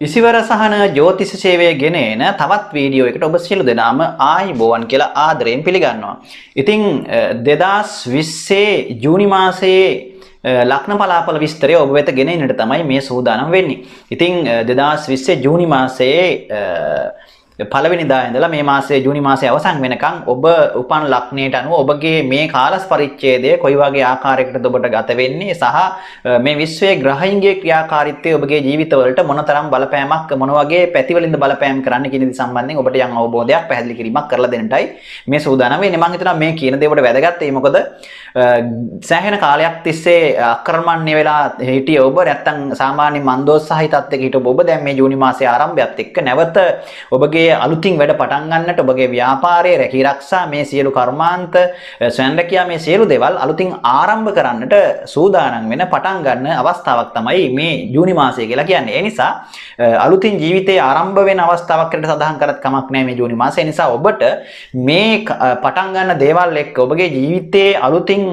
ඉසිවර සහන ජ්‍යොතිෂ සේවය ගෙන එන තවත් වීඩියෝ එකට ඔබ සියලු දෙනාම ආයිබෝවන් කියලා ආදරයෙන් පිළිගන්නවා. ඉතින් 2020 ජූනි මාසයේ ලග්න පලාපල විස්තරය ඔබ වෙත ගෙන එන්නට තමයි මේ සූදානම් වෙන්නේ. ඉතින් 2020 ජූනි මාසයේ පළවෙනිදා ඉඳලා මේ මාසයේ ජූනි මාසයේ අවසන් වෙනකන් ඔබ උපන් ලග්නයට අනුව ඔබගේ මේ කාලස් පරිච්ඡේදය කොයි වගේ ආකාරයකටද ඔබට ගත වෙන්නේ සහ මේ විශ්වයේ ග්‍රහයින්ගේ ක්‍රියාකාරීත්වය ඔබගේ ජීවිතවලට මොනතරම් බලපෑමක් මොන වගේ පැතිවලින්ද බලපෑම් කරන්න කියන දේ සම්බන්ධයෙන් ඔබට යම් අවබෝධයක් පැහැදිලි කිරීමක් කරලා දෙන්නටයි මේ සූදානම් වෙන්නේ. මම හිතනවා මේ කියන දේ ඔබට වැදගත් වෙයි. මොකද සෑහෙන කාලයක් තිස්සේ අක්‍රමණ්‍ය වෙලා හිටිය ඔබ නැත්තම් සාමාන්‍ය මන්දෝත්සාහී තත්ත්වයක හිටපු ඔබ දැන් මේ ජූනි මාසයේ ආරම්භයත් එක්ක නැවත ඔබගේ අලුතින් වැඩ පටන් ගන්නට ඔබගේ ව්‍යාපාරයේ රැකී ආරක්ෂා මේ සියලු කර්මාන්ත ස්වයං රැකියාව මේ සියලු දේවල් අලුතින් ආරම්භ කරන්නට සූදානම් වෙන පටන් ගන්න අවස්ථාවක් තමයි මේ ජූනි මාසය කියලා කියන්නේ. ඒ නිසා අලුතින් ජීවිතේ ආරම්භ වෙන අවස්ථාවක් කියලා සඳහන් කරත් කමක් නැහැ මේ ජූනි මාසය. ඒ නිසා ඔබට මේ පටන් ගන්න දේවල් එක්ක ඔබගේ ජීවිතේ අලුතින්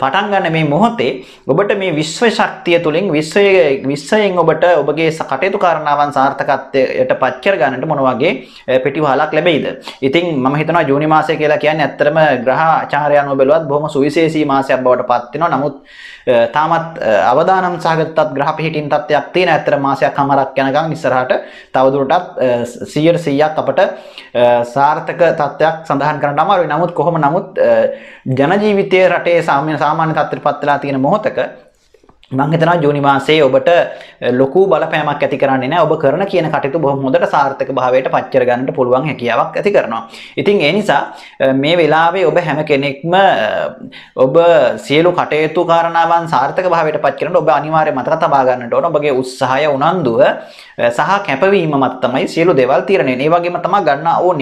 පටන් ගන්න මේ මොහොතේ ඔබට මේ විශ්ව ශක්තිය තුලින් විශ්වයෙන් ඔබට ඔබගේ කටයුතු කාරණාවන් සාර්ථකත්වයට පත් කර ගන්නට මොන වගේ පිටිවහලක් ලැබෙයිද? ඉතින් මම හිතනවා ජූනි මාසය කියලා කියන්නේ ඇත්තටම ග්‍රහචාරය අනුව බැලුවත් බොහොම සුවිශේෂී මාසයක් බවට පත් වෙනවා. නමුත් තාමත් අවදානම් සහගතත් ග්‍රහ පිහිටින් තත්ත්වයක් තියෙන ඇත්තට මාසයක් හමාරක් යනකම් ඉස්සරහට තවදුරටත් 100%ක් අපට සාර්ථක තත්ත්වයක් සඳහන් කරන්න අමාරුයි. නමුත් කොහොම නමුත් ජන ජීවිතයේ රටේ සාමාන්‍ය තත්ත්වයට පත් වෙලා තියෙන මොහොතක මම හිතනවා ජූනි මාසයේ ඔබට ලොකු බලපෑමක් ඇති කරන්නේ නැහැ. ඔබ කරන කියන කටයුතු බොහොම හොඳට සාර්ථක භාවයට පත් කර ගන්නට පුළුවන් හැකියාවක් ඇති කරනවා. ඉතින් ඒ නිසා මේ වෙලාවේ ඔබ හැම කෙනෙක්ම ඔබ සියලු කටයුතු කාරණාවන් සාර්ථක භාවයට පත් කරනකොට ඔබ අනිවාර්යයෙන් මතක තබා ගන්නට ඕන ඔබගේ උත්සාහය උනන්දුව සහ කැපවීම මත තමයි සියලු දේවල් තීරණය වෙන්නේ. ඒ වගේම තමයි ගන්නා ඕ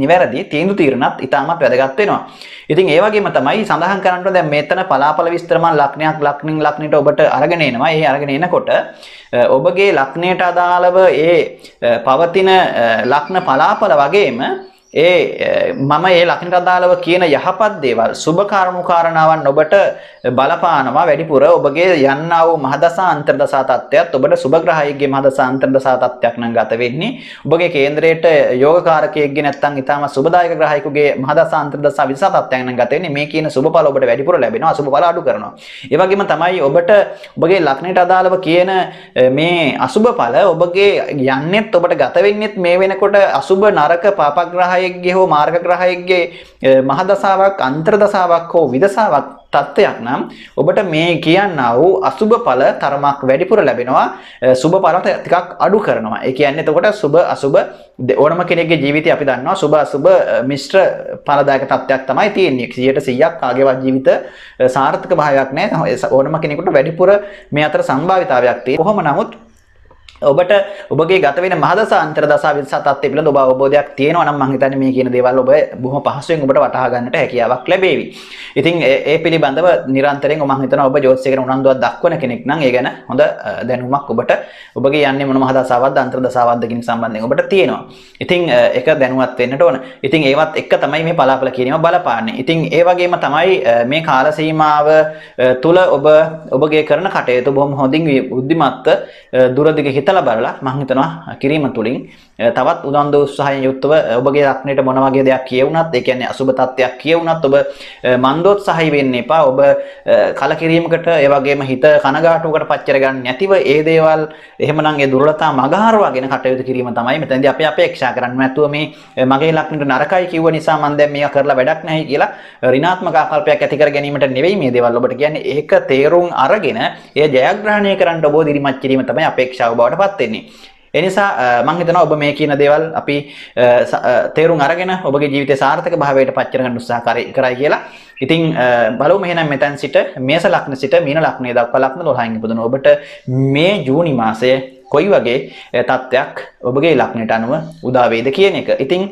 නිවැරදි තීන්දුව తీරනත් ඉතාමත් වැදගත් වෙනවා. ඉතින් ඒ වගේම තමයි සඳහන් කරන්නට දැන් මෙතන පලාපල විස්තර මන් ලක්නයට ඔබට අරගෙන එනවා. ඒ අරගෙන එනකොට ඔබගේ ලග්නයට අදාළව ඒ පවතින ලග්න පලාපල වගේම මම ඒ ලග්නට අදාළව කියන යහපත් දේවල් සුබ කර්ම කාරණාවන් ඔබට බලපානවා වැඩිපුර ඔබගේ යන්නා වූ මහදසා අන්තර්දසා තත්ත්වයක් ඔබට සුබ ග්‍රහයෙක්ගේ මහදසා අන්තර්දසා තත්ත්වයක් නම් ගත වෙන්නේ ඔබගේ කේන්දරයට යෝගකාරකයෙක්ගේ නැත්නම් ඊටම සුබදායක ග්‍රහයෙකුගේ මහදසා අන්තර්දසා විදසා තත්ත්වයක් නම් ගත වෙන්නේ මේ කියන සුබඵල ඔබට වැඩිපුර ලැබෙනවා අසුබඵල අඩු කරනවා. ඒ වගේම තමයි ඔබට ඔබගේ ලග්නයට අදාළව කියන මේ අසුබඵල ඔබගේ යන්නෙත් ඔබට ගත වෙන්නෙත් මේ වෙනකොට අසුබ නරක පාපග්‍රහය ගේ හෝ මාර්ග ග්‍රහයෙක්ගේ මහදසාවක් අන්තර්දසාවක් හෝ විදසාවක් තත්ත්වයක් නම් ඔබට මේ කියන්නා වූ අසුබ ඵල තරමක් වැඩිපුර ලැබෙනවා සුබ ඵල ටිකක් අඩු කරනවා. ඒ කියන්නේ එතකොට සුබ අසුබ ඕනම කෙනෙක්ගේ ජීවිතය අපි දන්නවා සුබ අසුබ මිශ්‍ර ඵලදායක තත්ත්වයක් තමයි තියෙන්නේ. 100%ක් කාගේවත් ජීවිත සාර්ථක භාවයක් නැහැ. ඕනම කෙනෙකුට වැඩිපුර මේ අතර සම්භාවිතාවයක් තියෙනවා. කොහොම නමුත් ඔබට ඔබගේ ගත වෙන මහදසා අන්තර්දසා විදසා තත්ත්වය පිළිබඳ ඔබ අවබෝධයක් තියෙනවා නම් මම හිතන්නේ මේ කියන දේවල් ඔබ බොහොම පහසුවෙන් ඔබට වටහා ගන්නට හැකියාවක් ලැබේවි. ඉතින් ඒ පිළිබඳව නිරන්තරයෙන් මම හිතනවා ඔබ ජෝතිෂය ගැන උනන්දුවක් දක්වන කෙනෙක් නම් ඒ ගැන හොඳ දැනුමක් ඔබට ඔබගේ යන්නේ මොන මහදසාවක්ද අන්තර්දසාවක්ද කියන සම්බන්ධයෙන් ඔබට තියෙනවා. ඉතින් ඒක දැනුවත් වෙන්නට ඕන. ඉතින් ඒවත් එක්ක තමයි මේ පලාපල කියනීම බලපාන්නේ. ඉතින් ඒ වගේම තමයි මේ කාල සීමාව තුල ඔබගේ කරන කටයුතු බොහොම හොඳින් බුද්ධිමත්ව දුරදිග හිතලා බලලා මම හිතනවා කිරීම තුලින් තවත් උනන්දු උත්සාහයෙන් යුක්තව ඔබගේ ලග්නයට මොන වගේ දෙයක් කියවුණත් ඒ කියන්නේ අසුබ තත්ත්වයක් කියවුණත් ඔබ මන්දෝත්සාහී වෙන්න එපා. ඔබ කලකිරීමකට ඒ වගේම හිත කනගාටුවකට පත් කරගන්න නැතිව ඒ දේවල් එහෙමනම් ඒ දුර්වලතා මගහරවාගෙන කටයුතු කිරීම තමයි මෙතනදී අපි අපේක්ෂා කරන්නේ. නැතුව මේ මගේ ලග්නට නරකයි කිව්ව නිසා මම දැන් මේක කරලා වැඩක් නැහැ කියලා ඍණාත්මක ආකල්පයක් ඇති කර ගැනීමට නෙවෙයි මේ දේවල් ඔබට කියන්නේ. ඒක තේරුම් අරගෙන ඒ ජයග්‍රහණය කරන්න ඔබ දිරිමත් කිරීම තමයි අපේක්ෂාව බවට පත් වෙන්නේ. එනිසා මම හිතනවා ඔබ මේ කියන දේවල් අපි තේරුම් අරගෙන ඔබගේ ජීවිතය සාර්ථක භාවයට පත් කරගන්න උත්සාහ කරයි කියලා. ඉතින් බලමු එහෙනම් මෙතෙන් සිට මේස ලග්න සිට මීන ලග්නය දක්වා ලග්න 12න් ඉපදුන ඔබට මේ ජූනි මාසයේ කොයි වගේ තත්ත්වයක් ඔබගේ ලග්නයට අනුව උදා වේද කියන එක. ඉතින්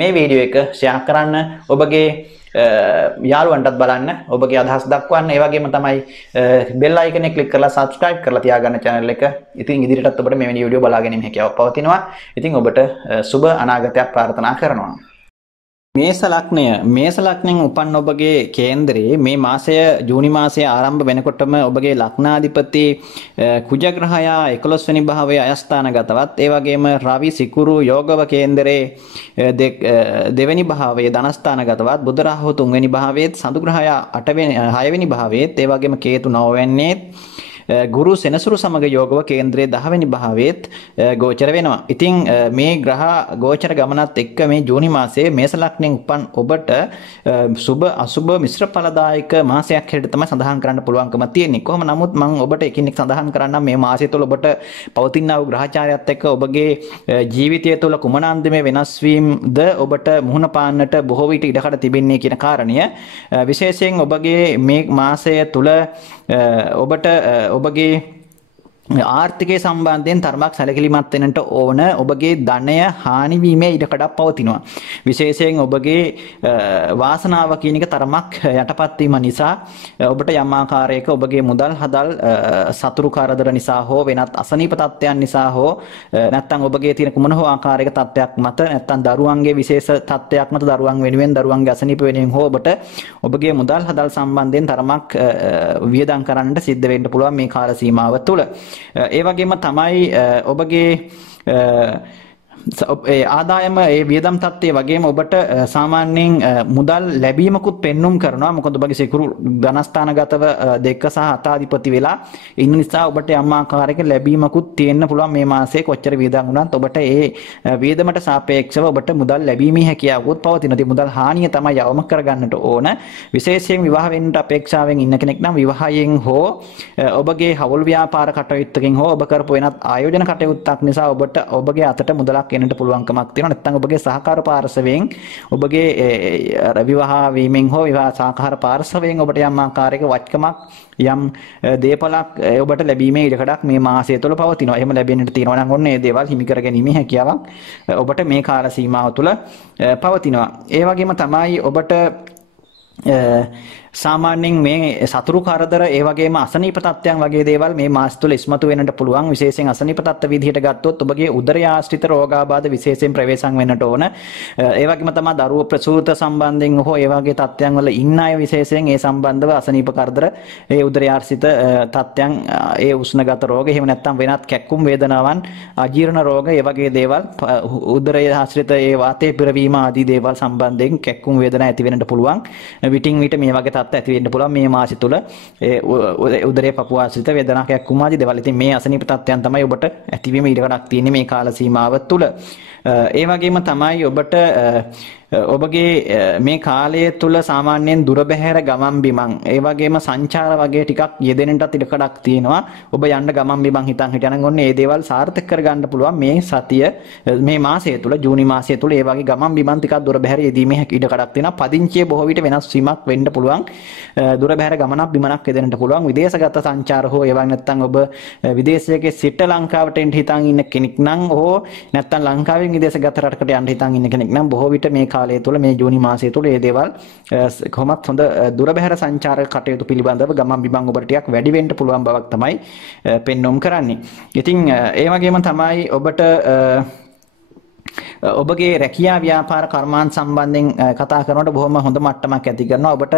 මේ වීඩියෝ එක ෂෙයා කරන්න ඔබගේ යාළුවන්ටත් බලන්න ඔබගේ අදහස් දක්වන්න. ඒ වගේම තමයි බෙල් අයිකන් එක ක්ලික් කරලා subscribe කරලා තියාගන්න channel එක. ඉතින් ඉදිරියටත් ඔබට මෙවැනි වීඩියෝ බලා ගැනීම හැකියාවක් පවතිනවා. ඉතින් ඔබට සුබ අනාගතයක් ප්‍රාර්ථනා කරනවා. මේස ලග්නයෙන් උපන් ඔබගේ කේන්දරේ මේ මාසය ජූනි මාසයේ ආරම්භ වෙනකොටම ඔබගේ ලග්නාධිපති කුජ ග්‍රහයා 11 වෙනි භාවයේ අයස්ථානගතවත් ඒ වගේම රවි සිකුරු යෝගව කේන්දරේ දෙවෙනි භාවයේ ධනස්ථානගතවත් බුධ රාහු 3 වෙනි භාවයේත් සඳු ග්‍රහයා 8 වෙනි 6 වෙනි භාවයේත් ඒ වගේම කේතු 9 වෙනිත් ගුරු සෙනසුරු සමග යෝගව කේන්ද්‍රයේ 10 වෙනි භාවයේත් ගෝචර වෙනවා. ඉතින් මේ ග්‍රහ ගෝචර ගමනත් එක්ක මේ ජූනි මාසයේ මේස ලග්නයෙන් උපන් ඔබට සුබ අසුබ මිශ්‍ර ඵලදායක මාසයක් හැටියට තමයි සඳහන් කරන්න පුළුවන්කම තියෙන්නේ. කොහොම නමුත් මම ඔබට එකිනෙක සඳහන් කරන්නම් මේ මාසය තුළ ඔබට පවතිනා වූ ග්‍රහචාරයත් එක්ක ඔබගේ ජීවිතය තුළ කුමන අන්දමේ වෙනස් වීමද ඔබට මුහුණ පාන්නට බොහෝ විට ඉඩකඩ තිබෙන්නේ කියන කාරණය විශේෂයෙන් ඔබගේ මේ මාසය තුළ ඔබට ඔබගේ ආර්ථිකය සම්බන්ධයෙන් තරමක් සැලකිලිමත් වෙන්නට ඕන. ඔබගේ ධනය හානි වීමේ ඉඩකඩක් පවතිනවා. විශේෂයෙන් ඔබගේ වාසනාව කියන එක තරමක් යටපත් වීම නිසා ඔබට යම් ආකාරයක ඔබගේ මුදල් හදල් සතුරු කරදර නිසා හෝ වෙනත් අසනීප තත්ත්වයන් නිසා හෝ නැත්නම් ඔබගේ තියෙන කුමන හෝ ආකාරයක තත්ත්වයක් මත නැත්නම් දරුවන්ගේ විශේෂ තත්ත්වයක් මත දරුවන් වෙනුවෙන් දරුවන්ගේ අසනීප වෙනුවෙන් හෝ ඔබට ඔබගේ මුදල් හදල් සම්බන්ධයෙන් තරමක් වියදම් කරන්නට සිද්ධ වෙන්න පුළුවන් මේ කාල සීමාව තුළ. ඒ වගේම තමයි ඔබගේ ආදායම ඒ වියදම් තත්ත්වයේ වගේම ඔබට සාමාන්‍යයෙන් මුදල් ලැබීමකුත් පෙන්눔 කරනවා. මොකද ඔබගේ සිකුරු ධනස්ථානගතව 2 සහ 7 අධිපති වෙලා ඉන්න නිසා ඔබට යම් ආකාරයක ලැබීමකුත් තියෙන්න පුළුවන් මේ මාසයේ කොච්චර වියදම් වුණත් ඔබට ඒ වියදමට සාපේක්ෂව ඔබට මුදල් ලැබීමේ හැකියාවකුත් පවතිනවා. ඉතින් මුදල් හානිය තමයි යවම කරගන්නට ඕන. විශේෂයෙන් විවාහ වෙන්න අපේක්ෂාවෙන් ඉන්න කෙනෙක් නම් විවාහයෙන් හෝ ඔබගේ හවුල් ව්‍යාපාර කටයුත්තකින් හෝ ඔබ කරපු වෙනත් ආයෝජන කටයුත්තක් නිසා ඔබට ඔබගේ අතට මුදලක් එන්නට පුළුවන්කමක් තියෙනවා. නැත්නම් ඔබගේ සහකාර පාර්ශවයෙන් ඔබගේ විවාහ වීමෙන් හෝ විවාහ සහකාර පාර්ශවයෙන් ඔබට යම් ආකාරයක වචකමක් යම් දේපලක් ඔබට ලැබීමේ ඉඩකඩක් මේ මාසය තුළ පවතිනවා. එහෙම ලැබෙන්නට තියෙනවා නම් ඔන්න ඒ දේවල් හිමි කර ගැනීමේ හැකියාවක් ඔබට මේ කාල සීමාව තුළ පවතිනවා. ඒ වගේම තමයි ඔබට සාමාන්‍යයෙන් මේ සතුරු කරදර ඒ වගේම අසනීප තත්ත්වයන් වගේ දේවල් මේ මාස තුළ ඉස්මතු වෙන්නට පුළුවන්. විශේෂයෙන් අසනීප තත්ත්ව විදිහට ගත්තොත් ඔබගේ උදරය ආශ්‍රිත රෝගාබාධ විශේෂයෙන් ප්‍රවේශම් වෙන්නට ඕන. ඒ වගේම තමයි දරුවෝ ප්‍රසූත සම්බන්ධයෙන් හෝ ඒ වගේ තත්ත්වයන් වල ඉන්න අය විශේෂයෙන් ඒ සම්බන්ධව අසනීප කරදර ඒ උදරය ආශ්‍රිත තත්ත්වයන් ඒ උෂ්ණගත රෝග එහෙම නැත්නම් වෙනත් කැක්කුම් වේදනාවන් අජීර්ණ රෝග ඒ වගේ දේවල් උදරය ආශ්‍රිත ඒ වාතයේ පිරවීම ආදී දේවල් සම්බන්ධයෙන් කැක්කුම් වේදනා ඇති වෙන්නට පුළුවන්. විටින් විට මේ වගේ ඇති වෙන්න පුළුවන් මේ මාසය තුළ උදරයේ පපුව ආශ්‍රිත වේදනාවක් කුමාදී දේවල්. ඉතින් මේ අසනීප තත්ත්වයන් තමයි ඔබට ඇතිවීම ඉඩකඩක් තියෙන්නේ මේ කාල සීමාව තුළ. ඒ වගේම තමයි ඔබට ඔබගේ මේ කාලය තුළ සාමාන්‍යයෙන් දුර බැහැර ගමන් බිමන් ඒ වගේම සංචාර වගේ ටිකක් යෙදෙන්නටත් ඉඩකඩක් තියෙනවා. ඔබ යන්න ගමන් බිමන් හිතන් හිටියනම් ඔන්න මේ දේවල් සාර්ථක කරගන්න පුළුවන් මේ සතිය මේ මාසය තුළ ජූනි මාසය තුළ ඒ වගේ ගමන් බිමන් ටිකක් දුර බැහැර යෙදීමේ ඉඩකඩක් තියෙනවා. පදිංචිය බොහෝ විට වෙනස් වීමක් වෙන්න පුළුවන්. දුර බැහැර ගමනක් බිමනක් යෙදෙන්නට පුළුවන්. විදේශගත සංචාර හෝ ඒ වගේ නැත්නම් ඔබ විදේශයක සිට ලංකාවට එන්න හිතන් ඉන්න කෙනෙක් නම් හෝ නැත්නම් ලංකාවෙන් විදේශගත රටකට යන්න හිතන් ඉන්න කෙනෙක් නම් බොහෝ විට මේ කාලය තුළ මේ ජූනි මාසය තුළ මේ දේවල් කොහොමත් හොඳ දුර බැහැර සංචාර කටයුතු පිළිබඳව ගමන් බිමන් ඔබට ටිකක් වැඩි වෙන්න පුළුවන් බවක් තමයි පෙන්වුම් කරන්නේ. ඉතින් ඒ වගේම තමයි ඔබට ඔබගේ රැකියා ව්‍යාපාර කර්මාන්ත සම්බන්ධයෙන් කතා කරනකොට බොහොම හොඳ මට්ටමක් ඇති කරනවා. ඔබට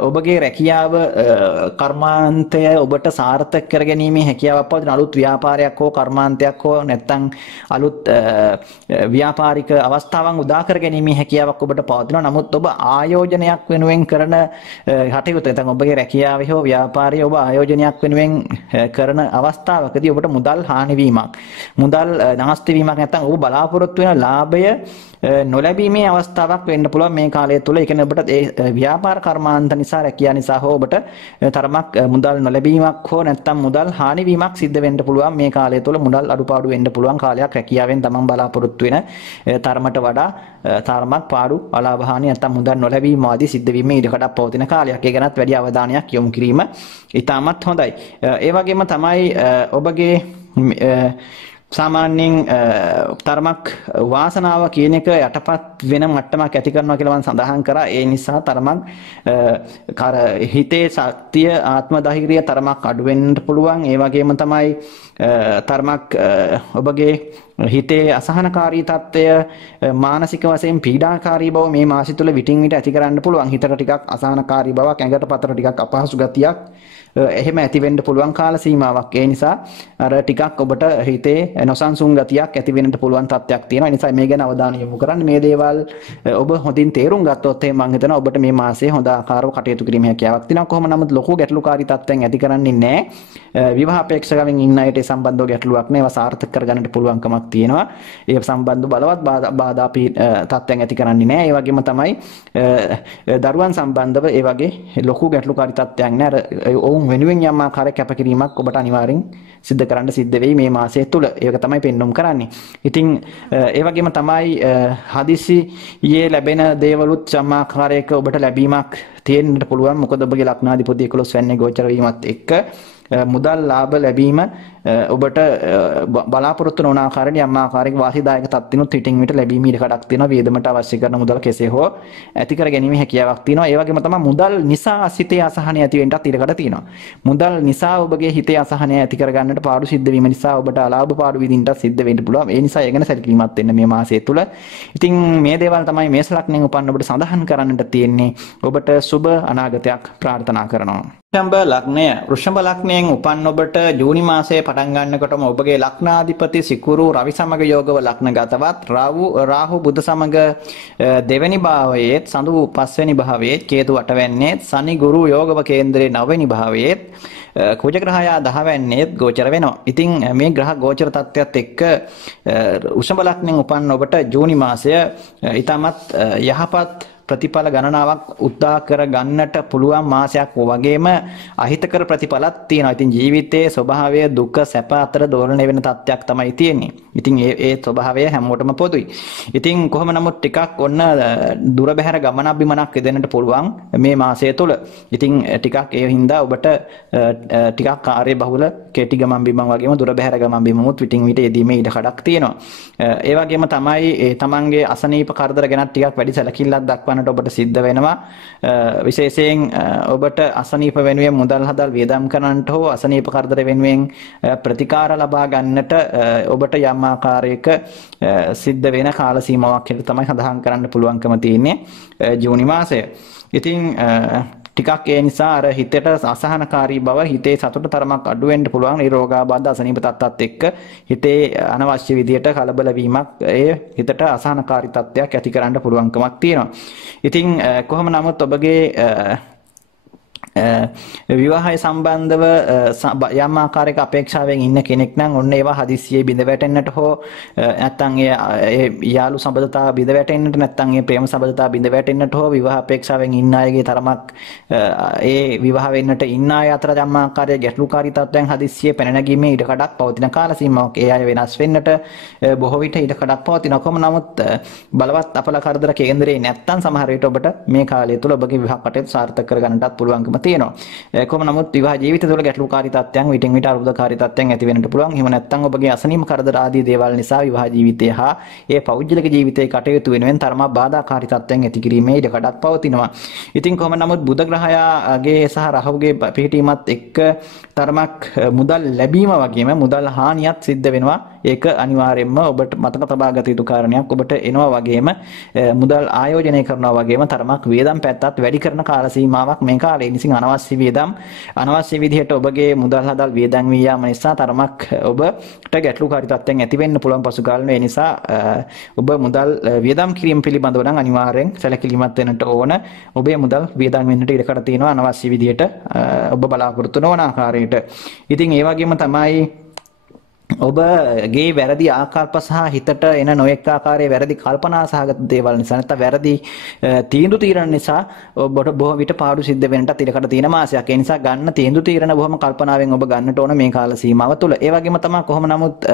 ඔබගේ රැකියාව කර්මාන්තය ඔබට සාර්ථක කර ගැනීමේ හැකියාවක් පවතින අලුත් ව්‍යාපාරයක් හෝ කර්මාන්තයක් හෝ නැත්නම් අලුත් ව්‍යාපාරික අවස්ථාවන් උදා කර ගැනීමේ හැකියාවක් ඔබට පවතිනවා. නමුත් ඔබ ආයෝජනයක් වෙනුවෙන් කරන කටයුතු නැත්නම් ඔබගේ රැකියාවේ හෝ ව්‍යාපාරයේ ඔබ ආයෝජනයක් වෙනුවෙන් කරන අවස්ථාවකදී ඔබට මුදල් හානි වීමක් මුදල් නාස්ති වීමක් නැත්නම් ඔබ බලාපොරොත්තු වෙන ලාභය නොලැබීමේ අවස්ථාවක් වෙන්න පුළුවන් මේ කාලය තුළ. ඒ කියන්නේ ඔබට ඒ ව්‍යාපාර කර්මාන්ත නිසා රැකියාව නිසා හෝ ඔබට තරමක් මුදල් නොලැබීමක් හෝ නැත්නම් මුදල් හානි වීමක් සිද්ධ වෙන්න පුළුවන් මේ කාලය තුළ. මුදල් අඩුපාඩු වෙන්න පුළුවන් කාලයක් රැකියාවෙන් තමන් බලාපොරොත්තු වෙන තරමට වඩා තරමක් පාඩු අලාභ හානි නැත්නම් මුදල් නොලැබීම ආදී සිද්ධ වීමේ ඉඩකඩක් පවතින කාලයක්. ඒ ගැනත් වැඩි අවධානයක් යොමු කිරීම ඉතාමත් හොඳයි. ඒ වගේම තමයි ඔබගේ සාමාන්‍යයෙන් තරමක් වාසනාව කියන එක යටපත් වෙන මට්ටමක් ඇති කරනවා කියලා මම සඳහන් කරා. ඒ නිසා තරමක් හිතේ ශක්තිය ආත්ම ධෛර්යය තරමක් අඩු වෙන්න පුළුවන්. ඒ වගේම තමයි තරමක් ඔබගේ හිතේ අසහනකාරී තත්ත්වය මානසික වශයෙන් පීඩාකාරී බව මේ මාසය තුළ විටින් විට ඇති කරන්න පුළුවන්. හිතට ටිකක් අසහනකාරී බවක්, ඇඟට පතර ටිකක් අපහසු ගතියක් එහෙම ඇති වෙන්න පුළුවන් කාල සීමාවක්. ඒ නිසා අර ටිකක් ඔබට හිතේ නොසන්සුන් ගතියක් ඇති වෙන්නට පුළුවන් තත්ත්වයක් තියෙනවා. ඒ නිසා මේ ගැන අවධානය යොමු කරන්න. මේ දේවල් ඔබ හොඳින් තේරුම් ගත්තොත් එහෙනම් මම හිතනවා ඔබට මේ මාසයේ හොඳ ආකාරව කටයුතු කිරීමේ හැකියාවක් තියෙනවා. කොහොම නමුත් ලොකු ගැටලුකාරී තත්ත්වයන් ඇති කරන්නේ නැහැ. විවාහ අපේක්ෂකයන් ඉන්න අයට ඒ සම්බන්ධව ගැටලුවක් නැහැ. ඒවා සාර්ථක කරගන්නට පුළුවන්කමක් තියෙනවා. ඒ සම්බන්ධ බලවත් බාධා තත්ත්වයන් ඇති කරන්නේ නැහැ. ඒ වගේම තමයි දරුවන් සම්බන්ධව ඒ වගේ ලොකු ගැටලුකාරී තත්ත්වයන් නැහැ. ඔවුන් වෙනුවෙන් යම් ආකාරයක කැපකිරීමක් ඔබට අනිවාර්යෙන් සිද්ධ කරන්න සිද්ධ වෙයි මේ මාසය තුළ. ඒක තමයි පෙන්වුම් කරන්නේ. ඉතින් ඒ වගේම තමයි හදිසියේ ලැබෙන දේවලුත් යම් ආකාරයක ඔබට ලැබීමක් තියෙන්නට පුළුවන්. මොකද ඔබගේ ලග්නාධිපති 11 වෙනි ගෝචර වීමත් එක්ක මුදල් ලාභ ලැබීම ඔබට බලාපොරොත්තු නොවන ආකාරයෙන් යම් ආකාරයක වාසිදායක තත්ත්විනුත් හිටින් විට ලැබීම ඉඩකඩක් තියෙනවා. වේදමට අවශ්‍ය කරන මුදල් කෙසේ හෝ ඇති කර ගැනීම හැකියාවක් තියෙනවා. ඒ වගේම තමයි මුදල් නිසා හිතේ අසහනය ඇති වෙන්නත් ඉඩකඩ තියෙනවා. මුදල් නිසා ඔබගේ හිතේ අසහනය ඇති කර ගන්නට පාඩු සිද්ධ වීම නිසා ඔබට අලාභ පාඩු විඳින්නත් සිද්ධ වෙන්න පුළුවන්. ඒ නිසා ඒ ගැන සැලකිලිමත් වෙන්න මේ මාසය තුල. ඉතින් මේ දේවල් තමයි මේස ලග්නයෙන් උපන්න ඔබට සඳහන් කරන්නට තියෙන්නේ. ඔබට සුබ අනාගතයක් ප්‍රාර්ථනා කරනවා. වෘෂභ ලග්නය වෘෂභ ලග්නයෙන් උපන් ඔබට ජූනි මාසයේ පටන් ගන්නකොටම ඔබගේ ලග්නාධිපති සිකුරු රවි සමග යෝගව ලග්නගතවත් රාහු බුධ සමග දෙවැනි භාවයේ සඳු පස්වෙනි භාවයේ කේතු අටවැන්නේ සනි ගුරු යෝගව කේන්ද්‍රයේ නවවෙනි භාවයේ කුජ ග්‍රහයා 10 වෙනිත් ගෝචර වෙනවා. ඉතින් මේ ග්‍රහ ගෝචර තත්ත්වයක් එක්ක වෘෂභ ලග්නයෙන් උපන් ඔබට ජූනි මාසය ඊටමත් යහපත් ප්‍රතිඵල ගණනාවක් උදා කර ගන්නට පුළුවන් මාසයක් වගේම අහිතකර ප්‍රතිඵලත් තියෙනවා. ඉතින් ජීවිතයේ ස්වභාවය දුක සැප අතර දෝලණය වෙන තත්ත්වයක් තමයි තියෙන්නේ. ඉතින් ඒ ස්වභාවය හැමෝටම පොදුයි. ඉතින් කොහොම නමුත් ටිකක් ඔන්න දුර බැහැර ගමන බිමනක් දෙන්නට පුළුවන් මේ මාසය තුළ. ඉතින් ටිකක් ඒ හින්දා ඔබට ටිකක් කාර්ය බහුල කෙටි ගමන් බිමන් වගේම දුර බැහැර ගමන් බිමමුත් විටින් විට යෙදීමේ ඉඩ කඩක් තියෙනවා. ඒ වගේම තමයි තමන්ගේ අසනීප කරදර ගැන ටිකක් වැඩි සැලකිල්ලක් දක්වන්නට ඔබට සිද්ධ වෙනවා. විශේෂයෙන් ඔබට අසනීප වෙනුවෙන් මුදල් හදල් වියදම් කරන්නට හෝ අසනීප කරදර වෙනුවෙන් ප්‍රතිකාර ලබා ගන්නට ඔබට යම් ආකාරයක සිද්ධ වෙන කාල සීමාවක් හැටියට තමයි සඳහන් කරන්න පුළුවන්කම තියෙන්නේ ජූනි මාසය. ඉතින් ටිකක් ඒ නිසා අර හිතට අසහනකාරී බව හිතේ සතුට තරමක් අඩු වෙන්න පුළුවන්. ඒ රෝගාබාධ අසනීප තත්ත්වත් එක්ක හිතේ අනවශ්‍ය විදියට කලබල වීමක් ඒ හිතට අසහනකාරී තත්ත්වයක් ඇති කරන්න පුළුවන්කමක් තියෙනවා. ඉතින් කොහොම නමුත් ඔබගේ විවාහය සම්බන්ධව යම් ආකාරයක අපේක්ෂාවෙන් ඉන්න කෙනෙක් නම් ඔන්න ඒවා හදිස්සියේ බිඳ වැටෙන්නට හෝ නැත්නම් ඒ යාළු සම්බන්ධතාව බිඳ වැටෙන්නට නැත්නම් ඒ ප්‍රේම සම්බන්ධතාව බිඳ වැටෙන්නට හෝ විවාහ අපේක්ෂාවෙන් ඉන්න අයගේ තරමක් ඒ විවාහ වෙන්නට ඉන්න අය අතර යම් ආකාරයක ගැටලුකාරී තත්ත්වයන් හදිස්සියේ පැන නැගීමේ ඉඩ කඩක් පවතින කාල සීමාවක් ඒ අය වෙනස් වෙන්නට බොහෝ විට ඉඩ කඩක් පවතින. කොහොම නමුත් බලවත් අපල කරදර කේන්දරේ නැත්නම් සමහර විට ඔබට මේ කාලය තුල ඔබගේ විවාහ කටයුතු සාර්ථක කරගන්නටත් පුළුවන්කම තියෙනවා. කොහොම නමුත් විවාහ ජීවිතය තුළ ගැටලුකාරී තත්ත්වයන් විටින් විට අරුබුදකාරී තත්ත්වයන් ඇති වෙන්නට පුළුවන්. එහෙම නැත්නම් ඔබගේ අසනීප කරදර ආදී දේවල් නිසා විවාහ ජීවිතය හා ඒ පෞද්ගලික ජීවිතයේ කටයුතු වෙනුවෙන් තරමක් බාධාකාරී තත්ත්වයන් ඇති කිරීමේ ඉඩ කඩක් පවතිනවා. ඉතින් කොහොම නමුත් බුධ ග්‍රහයාගේ සහ රාහුගේ පිහිටීමත් එක්ක තරමක් මුදල් ලැබීම වගේම මුදල් හානියක් සිද්ධ වෙනවා. ඒක අනිවාර්යයෙන්ම ඔබට මතක තබා ගත යුතු කාරණයක්. ඔබට එනවා වගේම මුදල් ආයෝජනය කරනවා වගේම තරමක් වේදම් පැත්තත් වැඩි කරන කාල සීමාවක් මේ කාලේ. ඉතින් අනවශ්‍ය වේදම් අනවශ්‍ය විදිහට ඔබගේ මුදල් හදල් වේදම් වී යාම නිසා තරමක් ඔබට ගැටලුකාරී තත්ත්වයන් ඇති වෙන්න පුළුවන් පසු කාලේ. ඒ නිසා ඔබ මුදල් වේදම් කිරීම පිළිබඳව නම් අනිවාර්යෙන් සැලකිලිමත් වෙන්නට ඕන. ඔබේ මුදල් වේදම් වෙන්නට ඉඩකඩ තියෙනවා අනවශ්‍ය විදිහට ඔබ බලාපොරොත්තු නොවන ආකාරයට. ඉතින් ඒ වගේම තමයි ඔබගේ වැරදි ආකල්ප සහ හිතට එන නොඑක ආකාරයේ වැරදි කල්පනා සහගත දේවල් නිසා නැත්නම් වැරදි තීන්දුව తీරන නිසා ඔබට බොහෝ විට පාඩු සිද්ධ වෙන්නට ඉඩකඩ තියෙන මාසයක්. ඒ නිසා ගන්න තීන්දුව తీරන බොහොම කල්පනාවෙන් ඔබ ගන්නට ඕන මේ කාල සීමාව තුළ. ඒ වගේම තමයි කොහොම නමුත්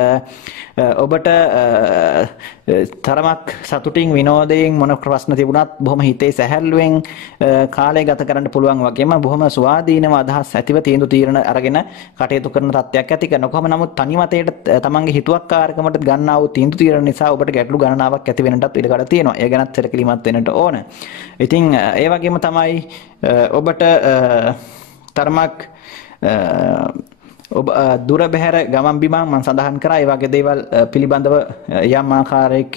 ඔබට තරමක් සතුටින් විනෝදයෙන් මොන ප්‍රශ්න තිබුණත් බොහොම හිතේ සැහැල්ලුවෙන් කාලය ගත කරන්න පුළුවන් වගේම බොහොම ස්වාධීනව අදහස් ඇතිව තීන්දුව తీරන අරගෙන කටයුතු කරන තත්ත්වයක් ඇති කරනවා. කොහොම නමුත් තනිමතයට තමන්ගේ හිතුවක්කාරකමට ගන්නා වූ තීන්දුව తీරන නිසා ඔබට ගැටලු ගණනාවක් ඇති වෙන්නටත් ඉඩකඩ තියෙනවා. ඒ ගැනත් සැලකිලිමත් වෙන්නට ඕන. ඉතින් ඒ වගේම තමයි ඔබට තරමක් ඔබ දුර බැහැර ගමන් බිමන් මම සඳහන් කරා ඒ වගේ දේවල් පිළිබඳව යම් ආකාරයක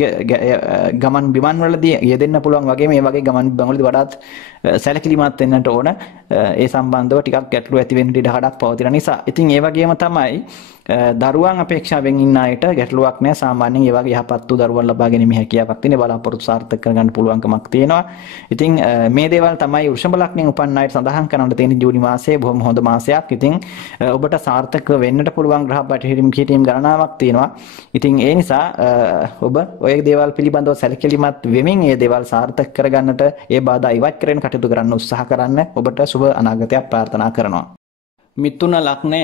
ගමන් බිමන් වලදී යෙදෙන්න පුළුවන් වගේ මේ වගේ ගමන් බිමන් වලදී වඩාත් සැලකිලිමත් වෙන්නට ඕන. ඒ සම්බන්ධව ටිකක් ගැටලු ඇති වෙන්න ඉඩ කඩක් පවතින නිසා. ඉතින් ඒ වගේම තමයි දරුවන් අපේක්ෂාවෙන් ඉන්න අයට ගැටලුවක් නැහැ. සාමාන්‍යයෙන් ඒ වගේ යහපත් වූ දරුවන් ලබා ගැනීම හැකියාවක් තියෙන බලාපොරොත්තු සාර්ථක කරගන්න පුළුවන්කමක් තියෙනවා. ඉතින් මේ දේවල් තමයි වෘෂභ ලග්නයෙන් උපන් අයට සඳහන් කරන්න තියෙන ජූනි මාසයේ බොහොම හොඳ මාසයක්. ඉතින් ඔබට සාර්ථක වෙන්නට පුළුවන් ග්‍රහ පිහිටීම් ගණනාවක් තියෙනවා. ඉතින් ඒ නිසා ඔබ ඔය දේවල් පිළිබඳව සැලකිලිමත් වෙමින් ඒ දේවල් සාර්ථක කරගන්නට ඒ බාධා ඉවත් කරගෙන කටයුතු කරන්න උත්සාහ කරන්න. ඔබට සුබ අනාගතයක් ප්‍රාර්ථනා කරනවා. මිථුන ලග්නය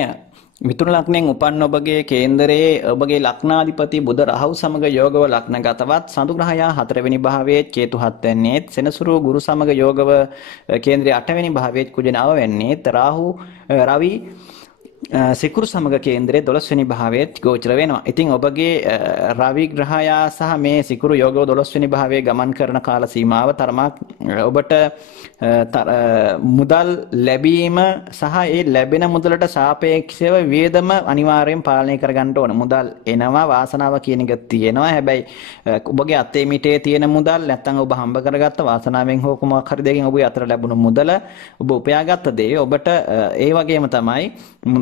මිථුන ලග්නයෙන් උපන් ඔබගේ කේන්දරයේ ඔබගේ ලග්නාධිපති බුධ රාහු සමග යෝගව ලග්නගතවත් සඳු ග්‍රහයා 4 වෙනි භාවයේ කේතු 7 වෙනිත් සෙනසුරු ගුරු සමග යෝගව කේන්ද්‍රයේ 8 වෙනි භාවයේ කුජ 9 වෙනිත් රාහු රවි සිකුරු සමග කේන්දරයේ 12 වෙනි භාවයේ ගෝචර වෙනවා. ඉතින් ඔබගේ රවි ග්‍රහයා සහ මේ සිකුරු යෝගව 12 වෙනි භාවයේ ගමන් කරන කාල සීමාව තරමක් ඔබට මුදල් ලැබීම සහ ඒ ලැබෙන මුදලට සාපේක්ෂව වියදම අනිවාර්යෙන් පාලනය කරගන්න ඕන. මුදල් එනවා වාසනාව කියන එක තියෙනවා. හැබැයි ඔබගේ අතේ මිටේ තියෙන මුදල් නැත්නම් ඔබ හම්බ කරගත්ත වාසනාවෙන් හෝ කොමක් හරි දෙයකින් ඔබ අතර ලැබුණු මුදල ඔබ උපයාගත්ත දේ ඔබට ඒ වගේම තමයි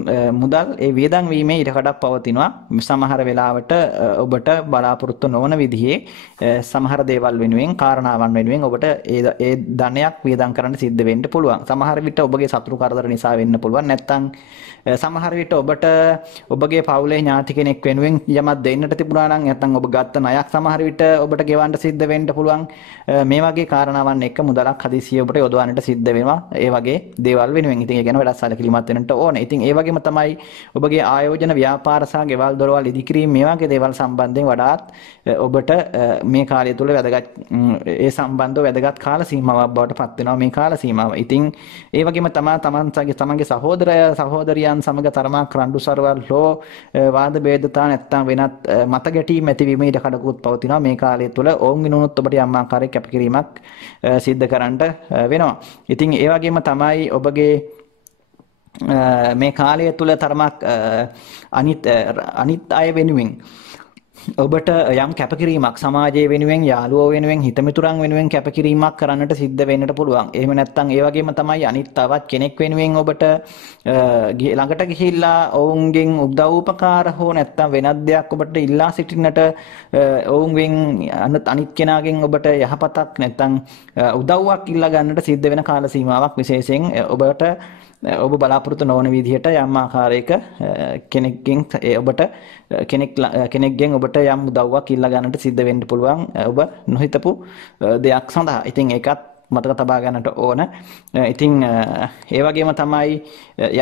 මුදල් ඒ වියදම් වීමේ ඉඩකඩක් පවතිනවා. සමහර වෙලාවට ඔබට බලාපොරොත්තු නොවන විදිහේ සමහර දේවල් වෙනුවෙන් කාරණාවන් වෙනුවෙන් ඔබට ඒ ධනයක් වියදම් කරන්න සිද්ධ වෙන්න පුළුවන්. සමහර විට ඔබගේ සතුරු කරදර නිසා වෙන්න පුළුවන්. නැත්නම් සමහර විට ඔබට ඔබගේ පවුලේ ඥාති කෙනෙක් වෙනුවෙන් යමක් දෙන්නට තිබුණා නම් නැත්නම් ඔබ ගත්ත ණයක් සමහර විට ඔබට ගෙවන්න සිද්ධ වෙන්න පුළුවන්. මේ වගේ කාරණාවන් එක්ක මුදලක් හදිසියෙ ඔබට යොදවන්නට සිද්ධ වෙනවා. ඒ වගේ දේවල් වෙනුවෙන්. ඉතින් ඒ ගැන වැඩක් සැලකිලිමත් වෙන්නට ඕනේ. ඉතින් ඒ වගේම තමයි ඔබගේ ආයෝජන ව්‍යාපාර සහ ගෙවල් දොරවල් ඉදිකිරීම මේ වගේ දේවල් සම්බන්ධයෙන් වඩාත් ඔබට මේ කාලය තුල වැදගත් ඒ සම්බන්ධව වැදගත් කාල සීමාවක් බවට පත් වෙනවා මේ කාල සීමාව. ඉතින් ඒ වගේම තමන්ගේ සහෝදරයන් සමග තරමක් රණ්ඩු සරවල් හෝ වාද ભેදතා නැත්නම් වෙනත් මත ගැටීම් ඇතිවීම ඉඩ කඩකුත් පවතිනවා මේ කාලය තුල. ඔවුන් විනුනොත් ඔබට යම් ආකාරයක කැපකිරීමක් සිද්ධ කරන්නට වෙනවා. ඉතින් ඒ වගේම තමයි ඔබගේ මේ කාලය තුල තරමක් අනිත් අය වෙනුවෙන් ඔබට යම් කැපකිරීමක් සමාජයේ වෙනුවෙන් යාළුවෝ වෙනුවෙන් හිතමිතුරන් වෙනුවෙන් කැපකිරීමක් කරන්නට සිද්ධ වෙන්නට පුළුවන්. එහෙම නැත්නම් ඒ වගේම තමයි අනිත් තවත් කෙනෙක් වෙනුවෙන් ඔබට ළඟට ගිහිල්ලා ඔවුන්ගෙන් උදව් උපකාර හෝ නැත්නම් වෙනත් දෙයක් ඔබට ඉල්ලා සිටින්නට ඔවුන්ගෙන් අනිත් කෙනාගෙන් ඔබට යහපතක් නැත්නම් උදව්වක් ඉල්ලා ගන්නට සිද්ධ වෙන කාල සීමාවක් විශේෂයෙන් ඔබට ඔබ බලාපොරොත්තු නොවන විදිහට යම් ආකාරයක කෙනෙක්ගෙන් ඔබට යම් උදව්වක් ඉල්ලා ගන්නට සිද්ධ වෙන්න පුළුවන් ඔබ නොහිතපු දෙයක් සඳහා. ඉතින් ඒකත් මතක තබා ගන්නට ඕන. ඉතින් ඒ වගේම තමයි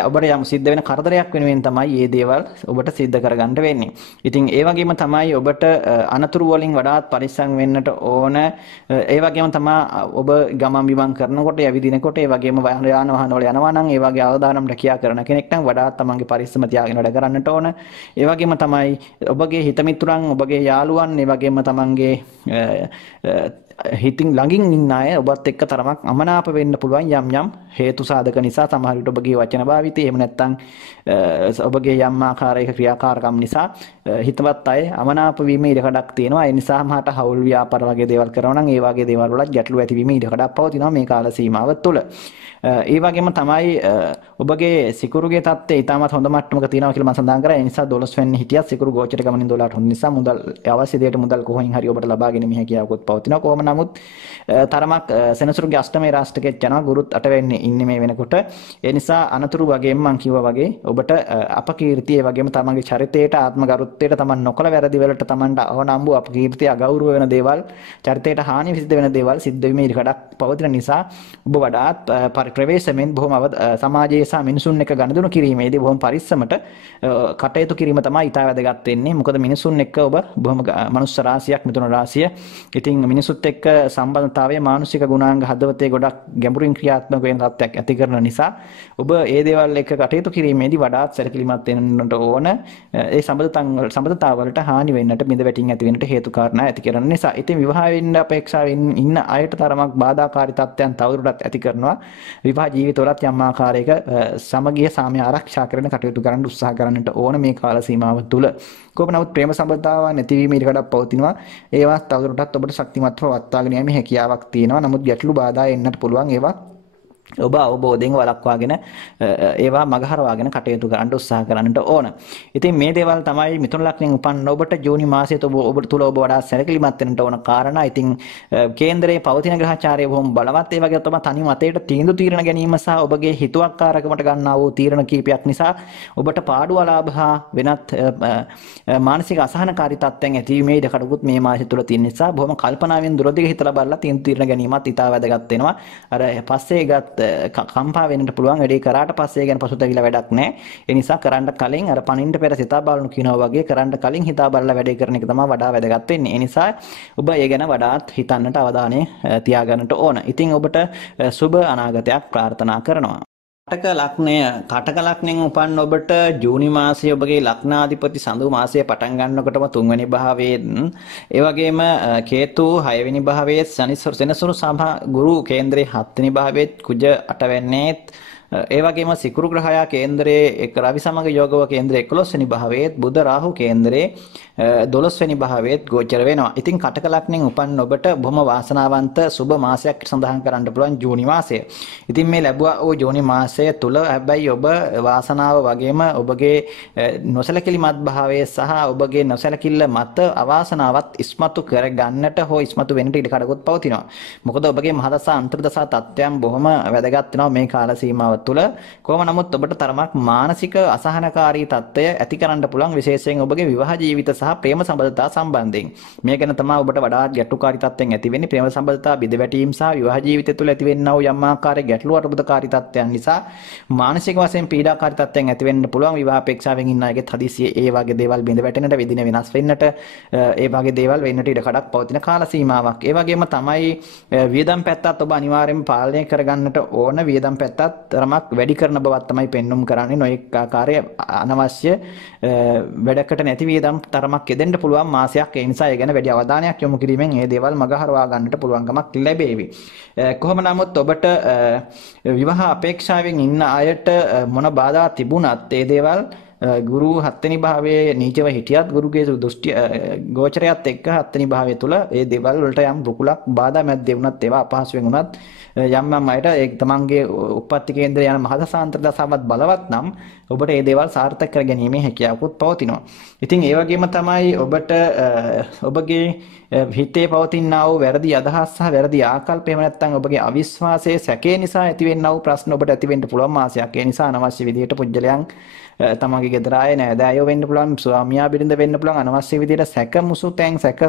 ඔබට යම් සිද්ධ වෙන කරදරයක් වෙනුවෙන් තමයි මේ දේවල් ඔබට සිද්ධ කරගන්න වෙන්නේ. ඉතින් ඒ වගේම තමයි ඔබට අනතුරු වලින් වඩාත් පරිස්සම් වෙන්නට ඕන. ඒ වගේම තමයි ඔබ ගමන් බිමන් කරනකොට යවිදිනකොට ඒ වගේම යාන වාහන වල යනවා නම් ඒ වගේ අවදානම් රැකියා කරන කෙනෙක් නම් වඩාත් තමන්ගේ පරිස්සම තියාගෙන වැඩ කරන්නට ඕන. ඒ වගේම තමයි ඔබගේ හිතමිතුරන් ඔබගේ යාළුවන් ඒ වගේම තමන්ගේ හිතින් ළඟින් ඉන්න අය ඔබත් එක්ක තරමක් අමනාප වෙන්න පුළුවන් යම් හේතු සාධක නිසා. සමහර විට ඔබගේ වචන භාවිතය එහෙම නැත්නම් ඔබගේ යම් ආකාරයක ක්‍රියාකාරකම් නිසා හිතවත් අය අමනාප වීම ඉඩකඩක් තියෙනවා. ඒ නිසා මහට හවුල් ව්‍යාපාර වගේ දේවල් කරනවා නම් ඒ වගේ දේවල් වල ගැටලු ඇතිවීම ඉඩකඩක් පවතිනවා මේ කාල සීමාව තුළ. ඒ වගේම තමයි ඔබගේ සිකුරුගේ තත්ත්වය ඊටමත් හොඳ මට්ටමක තියෙනවා කියලා මම සඳහන් කරා. ඒ නිසා 12 වෙනි හිටියත් සිකුරු ගෝචර ගමනින් 12ට හොඳ නිසා මුදල් අවශ්‍ය දෙයට මුදල් කොහෙන් හරි ඔබට ලබා ගැනීම හැකියාවකුත් පවතිනවා. කොහොම නමුත් තරමක් සෙනසුරුගේ අෂ්ටමයේ රාෂ්ටකෙත් යනවා. ගුරුත් 8 වෙන්නේ ඉන්නේ මේ වෙනකොට. ඒ නිසා අනතුරු වගේම මම කිව්වා වගේ ඔබට අපකීර්තිය ඒ වගේම තමන්ගේ චරිතයට ආත්ම ගරුත්වයට තමන් නොකල වැරදි වලට තමන්ට අවනම්බු අපකීර්තිය අගෞරව වෙන දේවල් චරිතයට හානි සිද්ධ වෙන දේවල් සිද්ධ වීමේ ඉඩකඩක් පවතින නිසා ඔබ වඩාත් ප්‍රවේශමෙන් බොහොම සමාජයේ සහ මිනිසුන් එක්ක ගනුදෙනු කිරීමේදී බොහොම පරිස්සමට කටයුතු කිරීම තමයි ඉතා වැදගත් වෙන්නේ. මොකද මිනිසුන් එක්ක ඔබ බොහොම මනුස්ස රාශියක් මිතුන රාශිය. ඉතින් මිනිසුත් එක්ක සම්බන්ධතාවයේ මානසික ගුණාංග හදවතේ ගොඩක් ගැඹුරින් ක්‍රියාත්මක වෙන තත්ත්වයක් ඇති කරන නිසා ඔබ ඒ දේවල් එක්ක කටයුතු කිරීමේදී වඩාත් සැලකිලිමත් වෙන්නට ඕන. ඒ සම්බන්ධතාවලට හානි වෙන්නට බිඳ වැටීම් ඇති වෙන්නට හේතු කාරණා ඇති කරන නිසා. ඉතින් විවාහ වෙන්න අපේක්ෂාවෙන් ඉන්න අයට තරමක් බාධාකාරී තත්ත්වයන් තවදුරටත් ඇති කරනවා. විවාහ ජීවිතවලත් යම් ආකාරයක සමගිය සාමය ආරක්ෂා කරන කටයුතු කරන්න උත්සාහ කරන්නට ඕන මේ කාල සීමාව තුළ. කොහොම නමුත් ප්‍රේම සම්බන්ධතාව නැතිවීම ඊට වඩා පවතිනවා. ඒවා තවදුරටත් ඔබට ශක්තිමත්ව වත්වාගෙන යීමේ හැකියාවක් තියෙනවා. නමුත් ගැටලු බාධා එන්නට පුළුවන්. ඒවා ඔබ අවබෝධයෙන් වළක්වාගෙන ඒවා මගහරවාගෙන කටයුතු කරන්න උත්සාහ කරන්නට ඕන. ඉතින් මේ දේවල් තමයි මිථුන ලග්නයෙන් උපන්න ඔබට ජූනි මාසයේ ඔබ තුල ඔබ වඩා සැලකිලිමත් වෙන්නට ඕන කාරණා. ඉතින් කේන්දරයේ පවතින ග්‍රහචාරය බොහොම බලවත්. ඒ වගේ තමයි තනි මතයට තීන්දුව తీරන ගැනීම සහ ඔබගේ හිතුවක්කාරකමට ගන්නා වූ තීරණ කීපයක් නිසා ඔබට පාඩු අලාභ හා වෙනත් මානසික අසහනකාරී තත්ත්වයන් ඇතිවීමේ ඉඩකඩකුත් මේ මාසය තුල තියෙන නිසා බොහොම කල්පනාවෙන් දුරදිග හිතලා බලලා තීන්දුව తీරන ගැනීමත් ඉතාල වැදගත් වෙනවා. අර පස්සේ ගත් කම්පා වෙන්නට පුළුවන්. වැඩේ කරාට පස්සේ ගැන පසුතැවිලා වැඩක් නැහැ. ඒ නිසා කරන්න කලින් අර පණින්න පෙර සිතා බලනු කියනවා වගේ කරන්න කලින් හිතා බලලා වැඩේ කරන එක තමයි වඩා වැදගත් වෙන්නේ. ඒ නිසා ඔබ ඒ ගැන වඩාත් හිතන්නට අවධානය තියාගන්නට ඕන. ඉතින් ඔබට සුබ අනාගතයක් ප්‍රාර්ථනා කරනවා. කටක ලග්නයෙන් උපන් ඔබට ජූනි මාසයේ ඔබගේ ලග්නාධිපති සඳු මාසයේ පටන් ගන්නකොටම 3 වෙනි භාවයෙන් ඒ වගේම කේතු 6 වෙනි භාවයේ සෙනසුරු සහ ගුරු කේන්දරයේ 7 වෙනි භාවයේ කුජ 8 වෙන්නේ ඒ වගේම සිකුරු ග්‍රහයා කේන්දරයේ රවි සමග යෝගව කේන්දරයේ 11 වෙනි භාවයේ බුධ රාහු කේන්දරයේ 12 වෙනි භාවයේ ගෝචර වෙනවා. ඉතින් කටක ලග්නයෙන් උපන් ඔබට බොහොම වාසනාවන්ත සුබ මාසයක් සඳහන් කරන්න පුළුවන් ජූනි මාසය. ඉතින් මේ ලැබුවා වූ ජූනි මාසය තුල හැබැයි ඔබ වාසනාව වගේම ඔබගේ නොසලකිලිමත් භාවයේ සහ ඔබගේ නොසලකිල්ල මත අවාසනාවත් ඉස්මතු කර ගන්නට හෝ ඉස්මතු වෙන්නට ඉඩ කඩකුත් පවතිනවා. මොකද ඔබගේ මහදසා අන්තර්දසා තත්ත්වයන් බොහොම වැදගත් වෙනවා මේ කාල සීමාව තුළ. කොහොම නමුත් ඔබට තරමක් මානසික අසහනකාරී තත්ත්වය ඇති කරන්න පුළුවන් විශේෂයෙන් ඔබගේ විවාහ ජීවිත සහ ප්‍රේම සම්බන්ධතා සම්බන්ධයෙන්. මේ ගැන තමයි ඔබට වඩාත් ගැටලුකාරී තත්ත්වයන් ඇති වෙන්නේ. ප්‍රේම සම්බන්ධතා බිඳ වැටීම් සහ විවාහ ජීවිතය තුළ ඇතිවෙනා වූ යම් ආකාරයේ ගැටලු අරුබුදකාරී තත්ත්වයන් නිසා මානසික වශයෙන් පීඩාකාරී තත්ත්වයන් ඇති වෙන්න පුළුවන්. විවාහ අපේක්ෂාවෙන් ඉන්න අයගේ හදිසියේ ඒ වගේ දේවල් බිඳ වැටෙන්නට විදින වෙනස් වෙන්නට ඒ වගේ දේවල් වෙන්නට ඉඩ කඩක් පවතින කාල සීමාවක්. ඒ වගේම තමයි වියදම් පැත්තත් ඔබ අනිවාර්යයෙන්ම පාලනය කරගන්නට ඕන. වියදම් පැත්තත් තරමක් වැඩි කරන බවක් තමයි පෙන්눔 කරන්නේ. නොඑක ආකාරයේ අනවශ්‍ය වැඩකට නැති වියදම් තරමක් යෙදෙන්න පුළුවන් මාසයක්. ඒ නිසා ඒ ගැන වැඩි අවධානයක් යොමු කිරීමෙන් මේ දේවල් මගහරවා ගන්නට පුළුවන්කමක් ලැබේවි. කොහොම නමුත් ඔබට විවාහ අපේක්ෂාවෙන් ඉන්න අයට මොන බාධා තිබුණත් ඒ දේවල් ගුරු 7 වෙනි භාවයේ නීචව හිටියත් ගුරුගේ දෘෂ්ටි ගෝචරයත් එක්ක 7 වෙනි භාවය තුල ඒ දේවල් වලට යම් රුකුලක් බාධා මැද්දේ වුණත් ඒවා අපහසුයෙන් වුණත් යම් අයට ඒ තමන්ගේ උප්පත්ති කේන්දරය යන මහදසාන්තර දසාවත් බලවත් නම් ඔබට මේ දේවල් සාර්ථක කර ගැනීමේ හැකියාවකුත් පවතිනවා. ඉතින් ඒ වගේම තමයි ඔබට ඔබගේ හිතේ පවතිනා වූ වැරදි අදහස් සහ වැරදි ආකල්ප එහෙම නැත්නම් ඔබගේ අවිශ්වාසයේ සැකේ නිසා ඇතිවෙනා වූ ප්‍රශ්න ඔබට ඇති වෙන්න පුළුවන් මාසයක්. ඒ නිසා අනවශ්‍ය විදිහට පුජ්‍යලයන් තමන්ගේ ගෙදර ආයේ නෑදෑයෝ වෙන්න පුළුවන්, ස්වාමියා බිරිඳ වෙන්න පුළුවන්. අනවශ්‍ය විදිහට සැක මුසුතෙන් සැක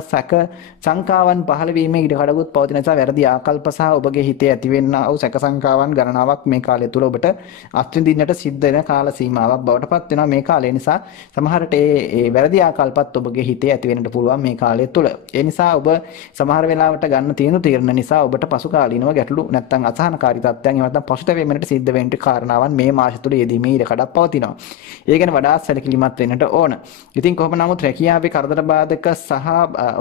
සංකාවන් පහළ වීමේ ඉඩ කඩකුත් පවතින නිසා වැරදි ආකල්ප සහ ඔබගේ හිතේ ඇතිවෙනා වූ සැක සංකාවන් ගණනාවක් මේ කාලය තුල ඔබට අත්විඳින්නට සිද්ධ වෙන කාල සීමාවක් බවට පත් වෙනවා මේ කාලය නිසා. සමහරට ඒ වැරදි ආකල්පත් ඔබගේ හිතේ ඇති වෙන්නට පුළුවන් මේ කාලය තුල. ඒ නිසා ඔබ සමහර වෙලාවට ගන්න තීරණ නිසා ඔබට පසු කාලීනව ගැටලු නැත්නම් අසහනකාරී තත්ත්වයන් එහෙම නැත්නම් පසුතැවීමකට සිද්ධ වෙන්න කාරණාවන් මේ මාස තුල යෙදීමේ ඉඩ කඩක් පවතිනවා. ඒ ගැන වඩාත් සැලකිලිමත් වෙන්නට ඕන. ඉතින් කොහොම නමුත් රැකියාවේ කරදර බාධක සහ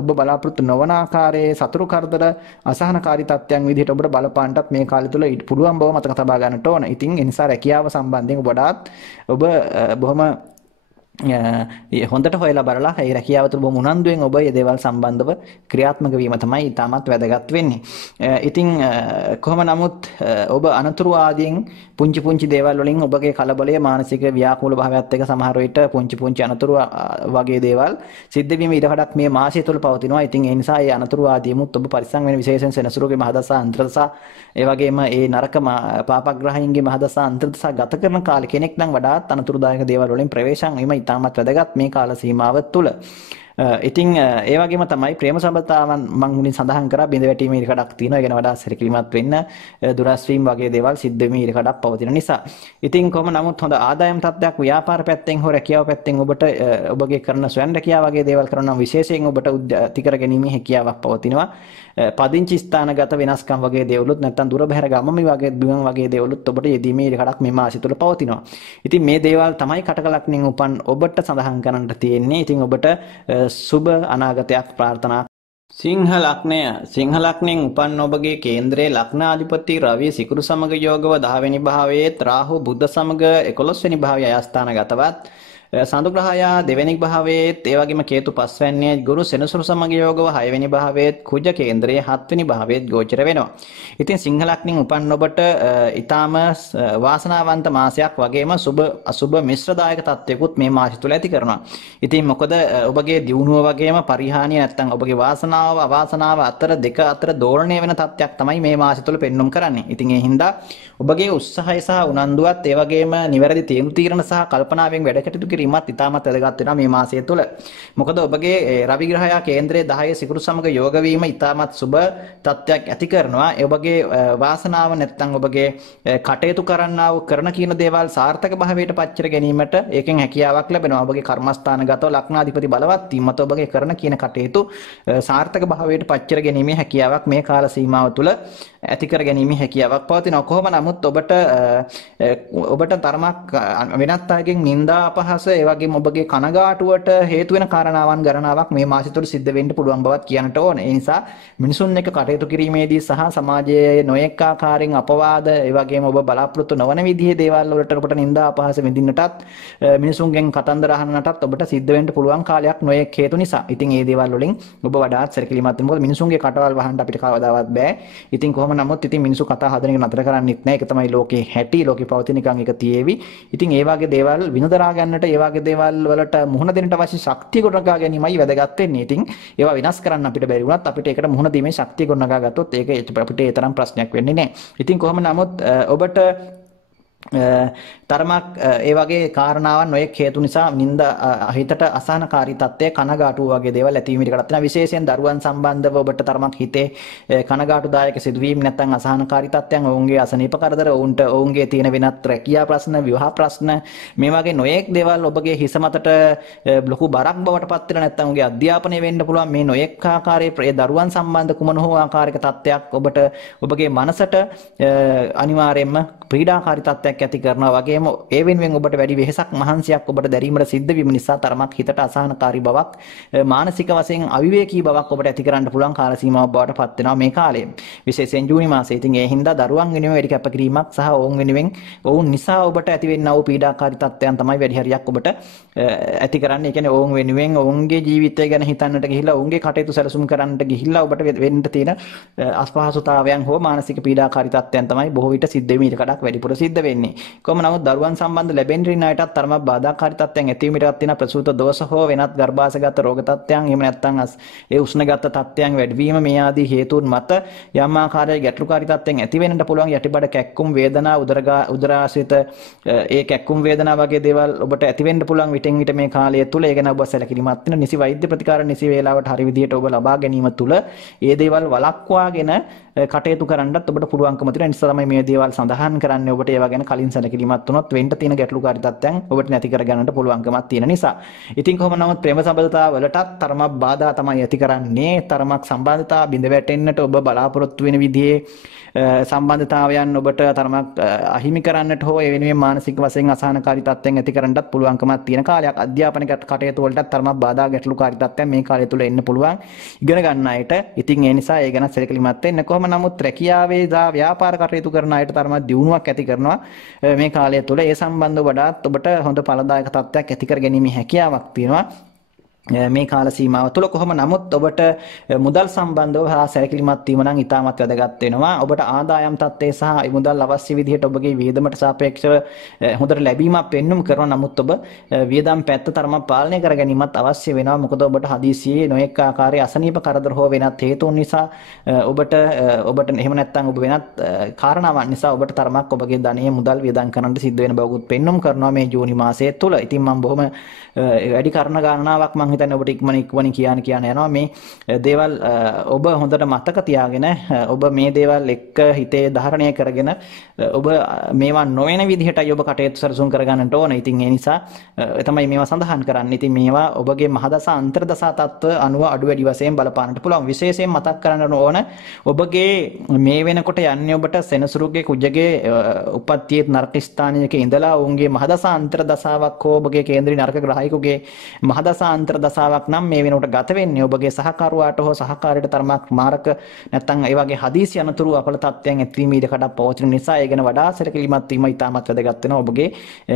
ඔබ බලාපොරොත්තු නොවන ආකාරයේ සතුරු කරදර අසහනකාරී තත්ත්වයන් විදිහට ඔබට බලපාන්නත් මේ කාලය තුල පුළුවන් බව මතක තබා ගන්නට ඕන. ඉතින් ඒ නිසා රැකියාව සම්බන්ධයෙන් වඩාත් ඔබ බොහොම හොඳට හොයලා බලලා ඒ රැකියාව තුළ බොහොම උනන්දුවෙන් ඔබ මේ දේවල් සම්බන්ධව ක්‍රියාත්මක වීම තමයි ඉතාමත් වැදගත් වෙන්නේ. ඉතින් කොහොම නමුත් ඔබ අනතුරු ආදීන් පුංචි දේවල් වලින් ඔබගේ කලබලය මානසික ව්‍යාකූල භාවයත් එක්ක සමහර විට පුංචි අනතුරු වගේ දේවල් සිද්ධ වීම ඉඩකඩක් මේ මාසය තුළ පවතිනවා. ඉතින් ඒ නිසා ඒ අනතුරු ආදීමුත් ඔබ පරිස්සම් වෙන විශේෂයෙන් සෙනසුරුගේ මහදසා අන්තර්දසා ඒ වගේම ඒ නරක පාපග්‍රහයන්ගේ මහදසා අන්තර්දසා ගත කරන කාලේ කෙනෙක් නම් වඩාත් අනතුරුදායක දේවල් වලින් ප්‍රවේශම් වීම ඉතාමත් වැදගත් මේ කාල සීමාව තුළ. ඉතින් ඒ වගේම තමයි ප්‍රේම සම්බන්ධතාවන් මම මුලින් සඳහන් කරා බිඳ වැටීමේ ඉඩකඩක් තියෙනවා. ඒ ගැන වඩා සැලකිලිමත් වෙන්න දුරස් වීම වගේ දේවල් සිද්ධ වෙමි ඉඩකඩක් පවතින නිසා. ඉතින් කොහොම නමුත් හොඳ ආදායම් තත්ත්වයක් ව්‍යාපාර පැත්තෙන් හෝ රැකියාව පැත්තෙන් ඔබට ඔබගේ කරන ස්වයං රැකියාව වගේ දේවල් කරනවා විශේෂයෙන් ඔබට ඇති කර ගැනීමේ හැකියාවක් පවතිනවා. පදිංචි ස්ථානගත වෙනස්කම් වගේ දේවලුත් නැත්නම් දුර බැහැර ගමම වගේ බිම වගේ දේවලුත් ඔබට යෙදීමේ ඉඩකඩක් මේ මාසය තුළ පවතිනවා. ඉතින් මේ දේවල් තමයි කටකලක්ණින් උපන් ඔබට සඳහන් කරන්නට තියෙන්නේ. ඉතින් ඔබට සුබ අනාගතයක් ප්‍රාර්ථනා. සිංහ ලග්නයෙන් උපන් ඔබගේ කේන්ද්‍රයේ ලග්නාධිපති රවි සිකුරු සමග යෝගව 10 වෙනි භාවයේ රාහු බුධ සමග 11 වෙනි භාවයේ අයස්ථානගතවත් සඳු ග්‍රහයා දෙවෙනි භාවයේත් ඒ වගේම කේතු පස්වැන්නේ ගුරු සෙනසුරු සමග යෝගව 6 වෙනි භාවයේත් කුජ කේන්ද්‍රයේ 7 වෙනි භාවයේත් ගෝචර වෙනවා. ඉතින් සිංහ ලග්නෙන් උපන් ඔබට ඊටාම වාසනාවන්ත මාසයක් වගේම සුබ අසුබ මිශ්‍රදායක තත්ත්වයකුත් මේ මාසය තුල ඇති කරනවා. ඉතින් මොකද ඔබගේ දියුණුව වගේම පරිහානිය නැත්නම් ඔබගේ වාසනාව අවාසනාව අතර දෙක අතර දෝලණය වෙන තත්ත්වයක් තමයි මේ මාසය තුල පෙන්눔 කරන්නේ. ඉතින් ඒ හින්දා ඔබගේ උත්සාහය සහ උනන්දුවත් ඒ වගේම නිවැරදි තීරණ සහ කල්පනාවෙන් වැඩ කටයුතු කිරීමත් ඉතාමත් වැදගත් වෙනවා මේ මාසය තුළ. මොකද ඔබගේ රවි ග්‍රහයා කේන්ද්‍රයේ 10 සිකුරු සමග යෝග වීම ඉතාමත් සුබ තත්ත්වයක් ඇති කරනවා. ඔබගේ වාසනාව නැත්නම් ඔබගේ කටයුතු කරන්නා වූ කරන කියන දේවල් සාර්ථක භාවයට පත් ගැනීමට ඒකෙන් හැකියාවක් ලැබෙනවා. ඔබගේ කර්මස්ථානගතව ලග්නාධිපති බලවත් වීම මත ඔබගේ කරන කියන කටයුතු සාර්ථක භාවයට පත් ගැනීමේ හැකියාවක් මේ කාල සීමාව තුළ ඇති කර ගැනීමේ හැකියාවක් පවතිනවා. කොහොම නමුත් ඔබට තරමක් වෙනත් අයගෙන් නිന്ദා අපහාස ඒ වගේම ඔබගේ කනගාටුවට හේතු වෙන කාරණාවන් ගණනාවක් මේ මාසය තුළ සිද්ධ වෙන්න පුළුවන් බවත් කියන්නට ඕන. ඒ නිසා මිනිසුන් එක්ක කටයුතු කිරීමේදී සහ සමාජයේ නොයෙක් ආකාරයෙන් අපවාද ඒ වගේම ඔබ බලාපොරොත්තු නොවන විදිහේ දේවල් වලට ඔබට නිന്ദා අපහාස විඳින්නටත් මිනිසුන්ගෙන් කතන්දර අහන්නටත් ඔබට සිද්ධ වෙන්න පුළුවන් කාලයක් නොයෙක් හේතු නිසා. ඉතින් මේ දේවල් වලින් ඔබ වඩාත් සැලකිලිමත් වෙන්න. මොකද මිනිසුන්ගේ කටවල් වහන්න අපිට කවදාවත් බෑ. ඉතින් කොහොම නමුත් ඉතින් මිනිස්සු කතා හදන එක නතර කරන්නෙත් නැහැ. ඒක තමයි ලෝකේ හැටි. ලෝකේ පවතින එකන් එක තියේවි. ඉතින් ඒ වගේ දේවල් විනදරා ගන්නට ඒ වගේ දේවල් වලට මුහුණ දෙන්නට අවශ්‍ය ශක්තිය ගොඩනගා ගැනීමයි වැදගත් වෙන්නේ. ඉතින් ඒවා විනාශ කරන්න අපිට බැරි වුණත් අපිට ඒකට මුහුණ දීමේ ශක්තිය ගොඩනගා ගත්තොත් ඒක අපිට ඒ තරම් ප්‍රශ්නයක් වෙන්නේ නැහැ. ඉතින් කොහොම නමුත් ඔබට තරමක් ඒ වගේ කාරණාවන් නොයෙක් හේතු නිසා හිතට අසහනකාරී තත්ත්වය කනගාටුව වගේ දේවල් ඇති වීමට කරත් වෙනවා. විශේෂයෙන් දරුවන් සම්බන්ධව ඔබට තරමක් හිතේ කනගාටුදායක සිදුවීම් නැත්නම් අසහනකාරී තත්ත්වයන් ඔවුන්ගේ අසනීප කරදර ඔවුන්ගේ තියෙන වෙනත් රැකියා ප්‍රශ්න විවාහ ප්‍රශ්න මේ වගේ නොයෙක් දේවල් ඔබගේ හිස මතට ලොකු බරක් බවට පත් වෙලා නැත්නම් ඔවුන්ගේ අධ්‍යාපනය වෙන්න පුළුවන්. මේ නොයෙක් ආකාරයේ දරුවන් සම්බන්ධ කුමන හෝ ආකාරයක තත්ත්වයක් ඔබට ඔබගේ මනසට අනිවාර්යයෙන්ම පීඩාකාරී තත්ත්වයක් ඇති කරනවා වගේම ඒ වෙනුවෙන් ඔබට වැඩි වෙහෙසක් මහන්සියක් ඔබට දැරීමට සිද්ධ වීම නිසා තරමක් හිතට අසහනකාරී බවක් මානසික වශයෙන් අවිවේකී බවක් ඔබට ඇති කරන්න පුළුවන් කාල සීමාවක් බවට පත් වෙනවා මේ කාලේ. විශේෂයෙන් ජූනි මාසයේ. ඉතින් ඒ හින්දා දරුවන් වෙනුවෙන් වැඩි කැපකිරීමක් සහ ඔවුන් වෙනුවෙන් ඔවුන් නිසා ඔබට ඇතිවෙනා වූ පීඩාකාරී තත්ත්වයන් තමයි වැඩි හරියක් ඔබට ඇති කරන්නේ. ඒ කියන්නේ ඔවුන් වෙනුවෙන් ඔවුන්ගේ ජීවිතය ගැන හිතන්නට ගිහිල්ලා ඔවුන්ගේ කටයුතු සැලසුම් කරන්නට ගිහිල්ලා ඔබට වෙන්න තියෙන අස්පහසුතාවයන් හෝ මානසික පීඩාකාරී තත්ත්වයන් තමයි බොහෝ විට සිද්ධ වෙන්නේ. ඊට කඩක් වැඩිපුර සිද්ධ වෙන්නේ. කොහොම නමුත් දරුවන් සම්බන්ධ ලැබෙන්න ඉන්න අයටත් තරමක් බාධාකාරී තත්ත්වයන් ඇති වීමටත් තියෙන ප්‍රසූත දෝෂ හෝ වෙනත් ගර්භාෂයගත රෝග තත්ත්වයන් එහෙම නැත්නම් ඒ උෂ්ණගත තත්ත්වයන් වැඩිවීම මේ ආදී හේතුන් මත යම් ආකාරයක ගැටලුකාරී තත්ත්වයන් ඇති වෙන්නට පුළුවන්. යටිබඩ කැක්කුම් වේදනා උදරාශිත ඒ කැක්කුම් වේදනා වගේ දේවල් ඔබට ඇති වෙන්න පුළුවන් විටින් විට මේ කාලය තුල. ඒ ගැන ඔබ සැලකිලිමත් වෙන නිසි වෛද්‍ය ප්‍රතිකාර නිසි වේලාවට හරි විදියට ඔබ ලබා ගැනීම තුල ඒ දේවල් වළක්වාගෙන කටයුතු කරන්නත් ඔබට පුළුවන්කම තියෙන නිසා තමයි මේ දේවල් සඳහන් කරන්නේ. ඔබට ඒවා ගැන කලින් සැලකිලිමත් වුණොත් වෙන්න තියෙන ගැටලුකාරී තත්ත්වයන් ඔබට නැති කර ගන්නට පුළුවන්කමක් තියෙන නිසා. ඉතින් කොහොම නමුත් ප්‍රේම සම්බන්ධතාව වලටත් තරමක් බාධා තමයි ඇති කරන්නේ. තරමක් සම්බන්ධතාව බිඳ වැටෙන්නට ඔබ බලාපොරොත්තු වෙන විදිහේ සම්බන්ධතාවයන් ඔබට තරමක් අහිමි කරන්නට හෝ ඒ වෙනුවෙන් මානසික වශයෙන් අසහනකාරී තත්ත්වයන් ඇති කරන්නටත් පුළුවන්කමක් තියෙන කාලයක්. අධ්‍යාපනික කටයුතු වලටත් තරමක් බාධා ගැටලුකාරී තත්ත්වයන් මේ කාලය තුල එන්න පුළුවන් ඉගෙන ගන්න අයට. ඉතින් ඒ නිසා ඒ ගැන සැලකිලිමත් වෙන්න. කොහොම නමුත් රැකියාවේ දා ව්‍යාපාර කටයුතු කරන අයට තරමක් දියුණුවක් ඇති කරනවා මේ කාලය තුල. ඒ සම්බන්ධව වඩාත් ඔබට හොඳ ඵලදායක තත්ත්වයක් ඇති කර ගැනීමේ හැකියාවක් තියෙනවා මේ කාල සීමාව තුළ. කොහොම නමුත් ඔබට මුදල් සම්බන්ධව සැලකිලිමත් වීම නම් ඉතාමත් වැදගත් වෙනවා. ඔබට ආදායම් තත්ත්වය සහ මුදල් අවශ්‍ය විදිහට ඔබගේ වියදමට සාපේක්ෂව හොඳට ලැබීමක් පෙන්눔 කරනවා. නමුත් ඔබ වියදම් පැත්ත තරමක් පාලනය කර ගැනීමත් අවශ්‍ය වෙනවා. මොකද ඔබට හදිසියේ නොඑක ආකාරයේ අසනීප කරදර හෝ වෙනත් හේතුන් නිසා ඔබට එහෙම නැත්නම් ඔබ වෙනත් කාරණාවන් නිසා ඔබට තරමක් ඔබගේ ධනය මුදල් වියදම් කරන්නට සිද්ධ වෙන බවකුත් පෙන්눔 කරනවා මේ ජූනි මාසයේ තුල. ඉතින් මම බොහොම වැඩි කාරණා ගණනාවක් මම හිතන්නේ ඔබට ඉක්මනින් කියන්න යනවා මේ දේවල් ඔබ හොඳට මතක තියාගෙන ඔබ මේ දේවල් එක්ක හිතේ ධාරණය කරගෙන ඔබ මේවා නොවන විදිහටයි ඔබ කටයුතු සරසුම් කරගන්නට ඕන. ඉතින් ඒ නිසා තමයි මේවා සඳහන් කරන්නේ. ඉතින් මේවා ඔබගේ මහදසා අන්තර්දසා තත්ත්ව අනුව අඩු වැඩි වශයෙන් බලපාන්නට පුළුවන්. විශේෂයෙන් මතක් කරන්න ඕන ඔබගේ මේ වෙනකොට යන්නේ ඔබට සෙනසුරුගේ කුජගේ උපත්තියේ නරක ස්ථානයක ඉඳලා ඔවුන්ගේ මහදසා අන්තර්දසාවක් හෝ ඔබගේ කේන්ද්‍රීය නරක ග්‍රහයිකුගේ මහදසා අන්තර්දසාවක් නම් මේ වෙනකොට ගත වෙන්නේ ඔබගේ සහකරුවාට හෝ සහකාරයට තරමක් මාරක නැත්නම් ඒ වගේ හදිසි අනතුරු අපල තත්ත්වයන් ඇතිවීම ඉඩකඩක් පවතින නිසා ඒ ගැන වඩා සැලකිලිමත් වීම ඉතාමත් වැදගත් වෙනවා ඔබගේ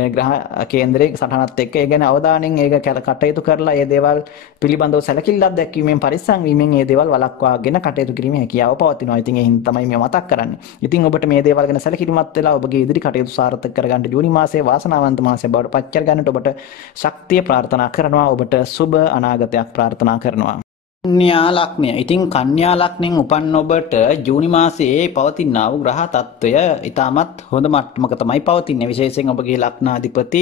ග්‍රහ කේන්ද්‍රයේ සටහනත් එක්ක. ඒ ගැන අවධානයෙන් ඒක කටයුතු කරලා ඒ දේවල් පිළිබඳව සැලකිල්ලක් දැක්වීමෙන් පරිස්සම් වීමෙන් ඒ දේවල් වළක්වාගෙන කටයුතු කිරීමේ හැකියාව පවතිනවා. ඉතින් ඒ හින්දා තමයි මේ මතක් කරන්නේ. ඉතින් ඔබට මේ දේවල් ගැන සැලකිලිමත් වෙලා ඔබගේ ඉදිරි කටයුතු සාර්ථක කරගන්න ජූනි මාසයේ වාසනාවන්ත මාසය බවට පත් කරගන්නට ඔබට ශක්තිය ප්‍රාර්ථනා කරනවා. ඔබට සුබ අනාගතයක් ප්‍රාර්ථනා කරනවා. කන්‍යා ලග්නය. ඉතින් කන්‍යා ලග්නෙන් උපන් ඔබට ජූනි මාසයේ පවතිනා වූ ග්‍රහ තත්ත්වය ඉතාමත් හොඳ මට්ටමක තමයි පවතින්නේ. විශේෂයෙන් ඔබගේ ලග්නාධිපති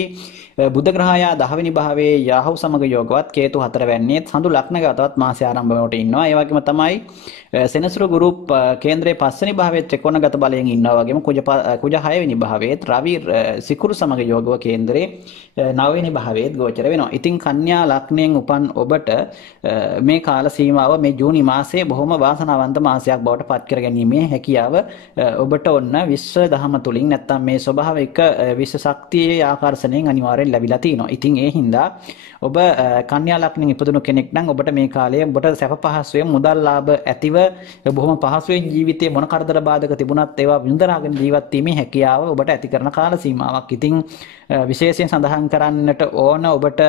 බුධ ග්‍රහයා 10 වෙනි භාවයේ රාහු සමග යෝගවත්, කේතු 4 වැන්නේ සඳු ලග්නගතවත් මාසය ආරම්භ වෙනකොට ඉන්නවා. ඒ වගේම තමයි සෙනසුරු ගුරු කේන්ද්‍රයේ 5 වෙනි භාවයේ ත්‍රිකෝණගත බලයෙන් ඉන්නවා. වගේම කුජ 6 වෙනි භාවයේ රවි සිකුරු සමග යෝගව කේන්ද්‍රයේ 9 වෙනි භාවයේ ගෝචර වෙනවා. ඉතින් කන්‍යා ලග්නයෙන් උපන් ඔබට මේ කාල සීමාව මේ ජූනි මාසයේ බොහොම වාසනාවන්ත මාසයක් බවට පත් කර ගැනීමේ හැකියාව ඔබට ඔන්න විශ්ව දහම තුලින් නැත්තම් මේ ස්වභාවික විශ්ව ශක්තියේ ආකර්ෂණයෙන් අනිවාර්යෙන් ලැබිලා තිනවා. ඉතින් ඒ හින්දා ඔබ කන්‍යා ලග්නෙන් ඉපදුණු කෙනෙක් නම් ඔබට මේ කාලයේ ඔබට සැප පහසුවෙන් මුදල් ලාභ ඇතිව බොහොම පහසුවෙන් ජීවිතේ මොන කරදර බාධක තිබුණත් ඒවා විඳලාගෙන ජීවත් වීමේ හැකියාව ඔබට ඇති කරන කාල සීමාවක්. ඉතින් විශේෂයෙන් සඳහන් කරන්නට ඕන ඔබට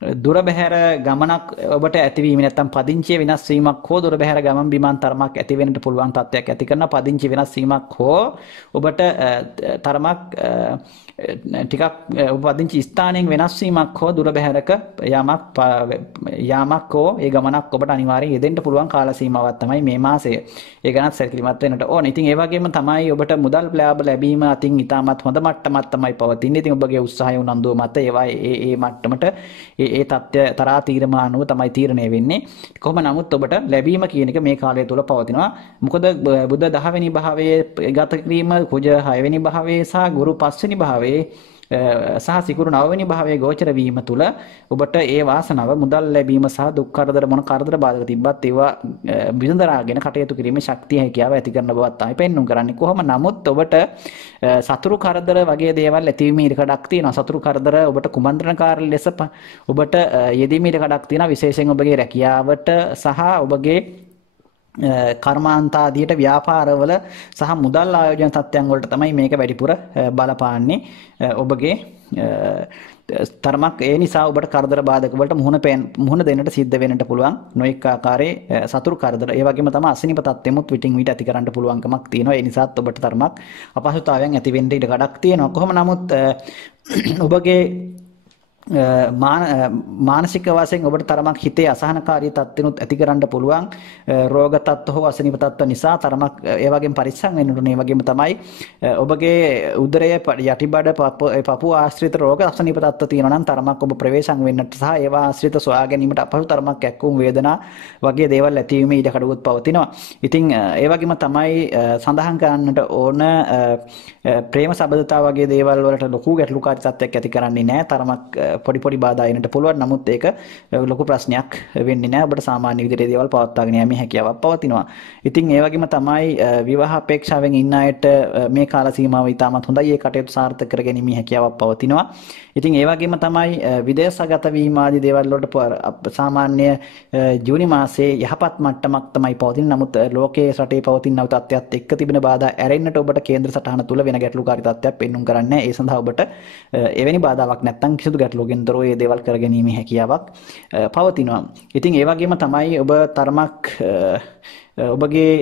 දුර බැහැර ගමනක් ඔබට ඇතිවීම නැත්නම් පදිංචිය වෙනස් වීමක් හෝ දුර බැහැර ගමන් බිමන් තරමක් ඇති වෙන්නට පුළුවන් තත්ත්වයක් ඇති කරන පදිංචි වෙනස් වීමක් හෝ ඔබට තරමක් ටිකක් පදිංචි ස්ථානයෙන් වෙනස් වීමක් හෝ දුර බැහැරක යාමක් හෝ ඒ ගමනක් ඔබට අනිවාර්යයෙන් යෙදෙන්න පුළුවන් කාල සීමාවක් තමයි මේ මාසය. ඒ ගැනත් සැලකිලිමත් වෙන්නට ඕන. ඉතින් ඒ වගේම තමයි ඔබට මුදල් ලාභ ලැබීම අතින් ඉතාමත් හොඳ මට්ටමක් තමයි පවතින්නේ. ඉතින් ඔබගේ උත්සාහය උනන්දුව මත ඒවා ඒ මට්ටමට ඒ තත්ත්වය තරා තීරමානුව තමයි තීරණය වෙන්නේ. කොහොම නමුත් ඔබට ලැබීම කියන එක මේ කාලය තුල පවතිනවා. මොකද බුධ 10 වෙනි භාවයේ ගත කිරීම, කුජ 6 වෙනි භාවයේ සහ ගුරු 5 වෙනි භාවයේ සහ සිකුරු 9 වෙනි භාවයේ ගෝචර වීම තුල ඔබට ඒ වාසනාව මුදල් ලැබීම සහ දුක් කරදර මොන කරදර බාධක තිබ්බත් ඒවා විඳදරාගෙන කටයුතු කිරීමේ ශක්තිය හැකියාව ඇති කරන බවත් තමයි පෙන්වුම් කරන්නේ. කොහොම නමුත් ඔබට සතුරු කරදර වගේ දේවල් ඇතිවීමේ ඉඩකඩක් තියෙනවා. සතුරු කරදර ඔබට කුමන්ත්‍රණකාරී ලෙස ඔබට යෙදීමේ ඉඩකඩක් තියෙනවා. විශේෂයෙන් ඔබගේ රැකියාවට සහ ඔබගේ කර්මාන්තාදියට ව්‍යාපාරවල සහ මුදල් ආයෝජන තත්ත්වයන් වලට තමයි මේක වැඩිපුර බලපාන්නේ. ඔබගේ තරමක් ඒ නිසා ඔබට කරදර බාධක වලට මුහුණ දෙන්නට සිද්ධ වෙන්නට පුළුවන්. නොඑක ආකාරයේ සතුරු කරදර. ඒ වගේම තමයි අසනීප තත්ත්වෙමුත් විටින් විට ඇති කරන්න පුළුවන්කමක් තියෙනවා. ඒ නිසාත් ඔබට තරමක් අපහසුතාවයන් ඇති වෙන්න ඉඩ කඩක් තියෙනවා. කොහොම නමුත් ඔබගේ මානසික වශයෙන් ඔබට තරමක් හිතේ අසහනකාරී තත්ත්වෙනුත් ඇති කරන්න පුළුවන්. රෝග තත්ත්ව හෝ අසනීප තත්ත්ව නිසා තරමක් ඒ වගේම පරිස්සම් වෙන්න ඕනේ. ඒ වගේම තමයි ඔබගේ උදරය යටිබඩ පපුව ආශ්‍රිත රෝග අසනීප තත්ත්ව තියෙනවා නම් තරමක් ඔබ ප්‍රවේශම් වෙන්නට සහ ඒවා ආශ්‍රිත සොයා ගැනීමට අපහසු තරමක් ඇක්කුම් වේදනා වගේ දේවල් ඇතිවීමේ ඉඩ කඩකුත් පවතිනවා. ඉතින් ඒ වගේම තමයි සඳහන් කරන්නට ඕන ප්‍රේම සබඳතා වගේ දේවල් වලට ලොකු ගැටලුකාරී තත්ත්වයක් ඇති කරන්නේ නැහැ. තරමක් පොඩි බාධා එන්නට පුළුවන්. නමුත් ඒක ලොකු ප්‍රශ්නයක් වෙන්නේ නැහැ. ඔබට සාමාන්‍ය විදිහට දේවල් පවත්වාගෙන යෑමේ හැකියාවක් පවතිනවා. ඉතින් ඒ වගේම තමයි විවාහ අපේක්ෂාවෙන් ඉන්න අයට මේ කාල සීමාව ඉතාමත් හොඳයි. ඒ කටයුතු සාර්ථක කර ගැනීමේ හැකියාවක් පවතිනවා. ඉතින් ඒ වගේම තමයි විදේශගත වීම ආදී දේවල් වලට සාමාන්‍ය ජූනි මාසයේ යහපත් මට්ටමක් තමයි පවතින්නේ. නමුත් ලෝකයේ රටේ පවතින තත්ත්වයක් එක්ක තිබෙන බාධා ඇරෙන්නට ඔබට කේන්ද්‍ර සටහන තුල වෙන ගැටලුකාරී තත්ත්වයක් පෙන්눔 කරන්නේ. ඒ සඳහා ඔබට එවැනි බාධාවක් නැත්නම් කිසිදු ගැටලුවකින් තොරව මේ දේවල් කරගැනීමේ හැකියාවක් පවතිනවා. ඉතින් ඒ වගේම තමයි ඔබ තරමක් ඔබගේ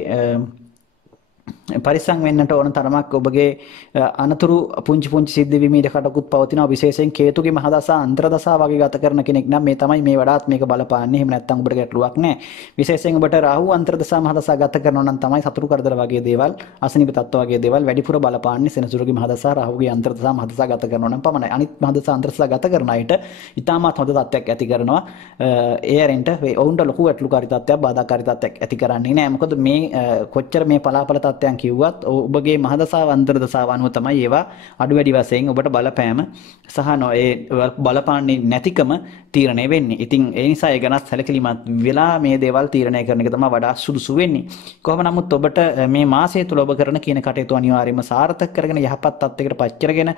පරිස්සම් වෙන්නට ඕන තරමක් ඔබගේ අනතුරු පුංචි පුංචි සිද්ධවීම් ඉඩකඩකුත් පවතිනවා. විශේෂයෙන් කේතුගේ මහදසා අන්තර්දසා වගේ ගත කරන කෙනෙක් නම් මේ තමයි මේ වඩාත් මේක බලපාන්නේ. එහෙම නැත්නම් ඔබට ගැටලුවක් නැහැ. විශේෂයෙන් ඔබට රාහු අන්තර්දසා මහදසා ගත කරනවා නම් තමයි සතුරු කරදර වගේ දේවල්, අසනීප තත්ත්ව වගේ දේවල් වැඩිපුර බලපාන්නේ සෙනසුරුගේ මහදසා රාහුගේ අන්තර්දසා මහදසා ගත කරනවා නම් පමණයි. අනිත් මහදසා අන්තර්දසා ගත කරන අයට ඉතාමත් හොඳ තත්ත්වයක් ඇති කරනවා. ඒ ඇරෙන්ට ඔවුන්ට ලොකු ගැටලුකාරී තත්ත්වයක්, බාධාකාරී තත්ත්වයක් ඇති කරන්නේ නැහැ. මොකද මේ කොච්චර මේ පලාපල තත්ත්වයන් කිව්වත් ඔබගේ මහදසාව අන්තර්දසාව අනුව තමයි ඒවා අඩු වැඩි වශයෙන් ඔබට බලපෑම සහ ඒ බලපාන්නේ නැතිකම තීරණය වෙන්නේ. ඉතින් ඒ නිසා ඒ ගැන සැලකිලිමත් වෙලා මේ දේවල් තීරණය කරන එක තමයි වඩා සුදුසු වෙන්නේ. කොහොම නමුත් ඔබට මේ මාසය තුල ඔබ කරන කියන කටයුතු අනිවාර්යයෙන්ම සාර්ථක කරගෙන යහපත් තත්යකට පත් කරගෙන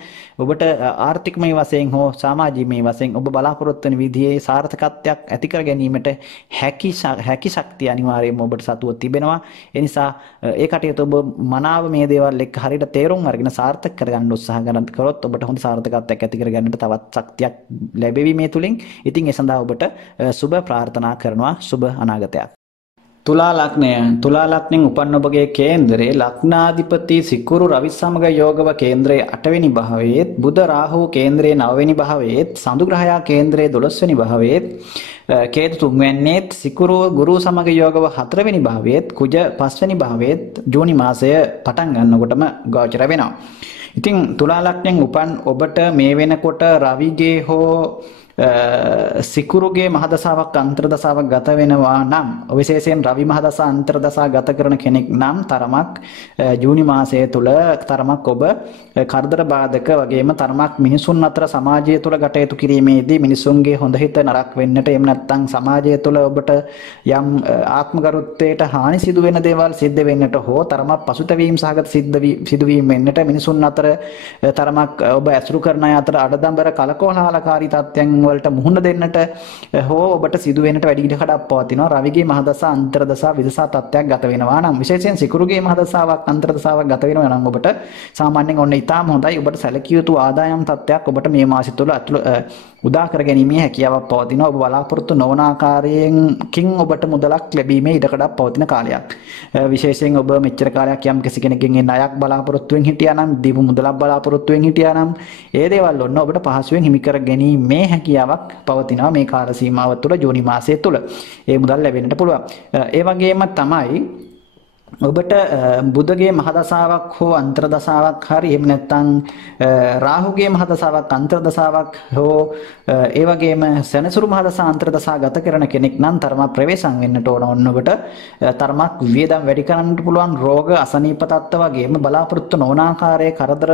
ඔබට ආර්ථිකමය වශයෙන් හෝ සමාජීයමය වශයෙන් ඔබ බලාපොරොත්තු වෙන විදිහේ සාර්ථකත්වයක් ඇති කර ගැනීමට හැකි ශක්තිය අනිවාර්යයෙන්ම ඔබට සතුව තිබෙනවා. ඒ නිසා ඒ කටයුතු ඔබ මනාව මේ දේවල් එක්ක හරියට තේරුම් අරගෙන සාර්ථක කරගන්න උත්සාහ කරොත් ඔබට හොඳ සාර්ථකත්වයක් ඇති කරගන්නට තවත් ශක්තියක් ලැබෙවි මේ තුලින්. ඉතින් ඒ සඳහා ඔබට සුබ ප්‍රාර්ථනා කරනවා. සුබ අනාගතයක්. තුලා ලග්නයෙන් උපන් ඔබගේ කේන්දරේ ලග්නාධිපති සිකුරු රවි සමග යෝගව කේන්ද්‍රයේ 8 වෙනි භාවයේත්, බුධ රාහු කේන්ද්‍රයේ 9 වෙනි භාවයේත්, සඳු ග්‍රහයා කේන්ද්‍රයේ 12 වෙනි භාවයේත්, කේතු 3 වෙනිත්, සිකුරු ගුරු සමග යෝගව 4 වෙනි භාවයේත්, කුජ 5 වෙනි භාවයේත් ජූනි මාසය පටන් ගන්නකොටම ගෝචර වෙනවා. ඉතින් තුලා ලග්නයෙන් උපන් ඔබට මේ වෙනකොට රවිගේ හෝ සිකුරුගේ මහදසාවක් අන්තර්දසාවක් ගත වෙනවා නම්, විශේෂයෙන් රවි මහදසා අන්තර්දසා ගත කරන කෙනෙක් නම් තරමක් ජූනි මාසය තුල තරමක් ඔබ කරදර බාධක වගේම තරමක් මිනිසුන් අතර සමාජය තුල කටයුතු කිරීමේදී මිනිසුන්ගේ හොඳ හිත නරක වෙන්නට, එහෙම නැත්නම් සමාජය තුල ඔබට යම් ආත්මගරුත්වයට හානි සිදු වෙන දේවල් සිද්ධ වෙන්නට හෝ තරමක් පසුතැවීම් සහගත සිදුවීම් වෙන්නට, මිනිසුන් අතර තරමක් ඔබ ඇසුරු කරන අය අතර අඩදම්බර කලකෝලහලකාරී තත්ත්වයන් වලට මුහුණ දෙන්නට හෝ ඔබට සිදු වෙන්නට වැඩි ඉඩකඩක් පවතිනවා. රවිගේ මහදසා අන්තර්දසා විදසා තත්ත්වයක් ගත වෙනවා නම්, විශේෂයෙන් සිකුරුගේ මහදසාවක් අන්තර්දසාවක් ගත වෙනවා නම් ඔබට සාමාන්‍යයෙන් ඔන්න ඉතාම හොඳයි. ඔබට සැලකිය යුතු ආදායම් තත්ත්වයක් ඔබට මේ මාසය තුළ උදා කර ගැනීමේ හැකියාවක් පවතිනවා. ඔබ බලාපොරොත්තු නොවන ආකාරයකින් ඔබට මුදලක් ලැබීමේ ඉඩකඩක් පවතින කාලයක්. විශේෂයෙන් ඔබ මෙච්චර කාලයක් යම් කිසි කෙනෙක්ගෙන් ණයක් බලාපොරොත්තුෙන් හිටියා නම්, දීපු මුදලක් බලාපොරොත්තුෙන් හිටියා නම්, ඒ දේවල් ඔන්න ඔබට පහසුවෙන් හිමි කර ගැනීමේ හැකියාවක් පවතිනවා මේ කාල සීමාව තුළ, ජූනි මාසය තුළ. ඒ මුදල් ලැබෙන්නට පුළුවන්. ඒ වගේම තමයි ඔබට බුධගේ මහදසාවක් හෝ අන්තර්දසාවක් හරි, එහෙම නැත්නම් රාහුගේ මහදසාවක් අන්තර්දසාවක් හෝ ඒ වගේම සෙනසුරු මහදසා අන්තර්දසා ගත කරන කෙනෙක් නම් තරමක් ප්‍රවේශම් වෙන්නට ඕන. ඔන්න ඔබට තරමක් වියදම් වැඩි කරන්නට පුළුවන්. රෝග අසනීප තත්ත්ව වගේම බලාපොරොත්තු නොවන ආකාරයේ කරදර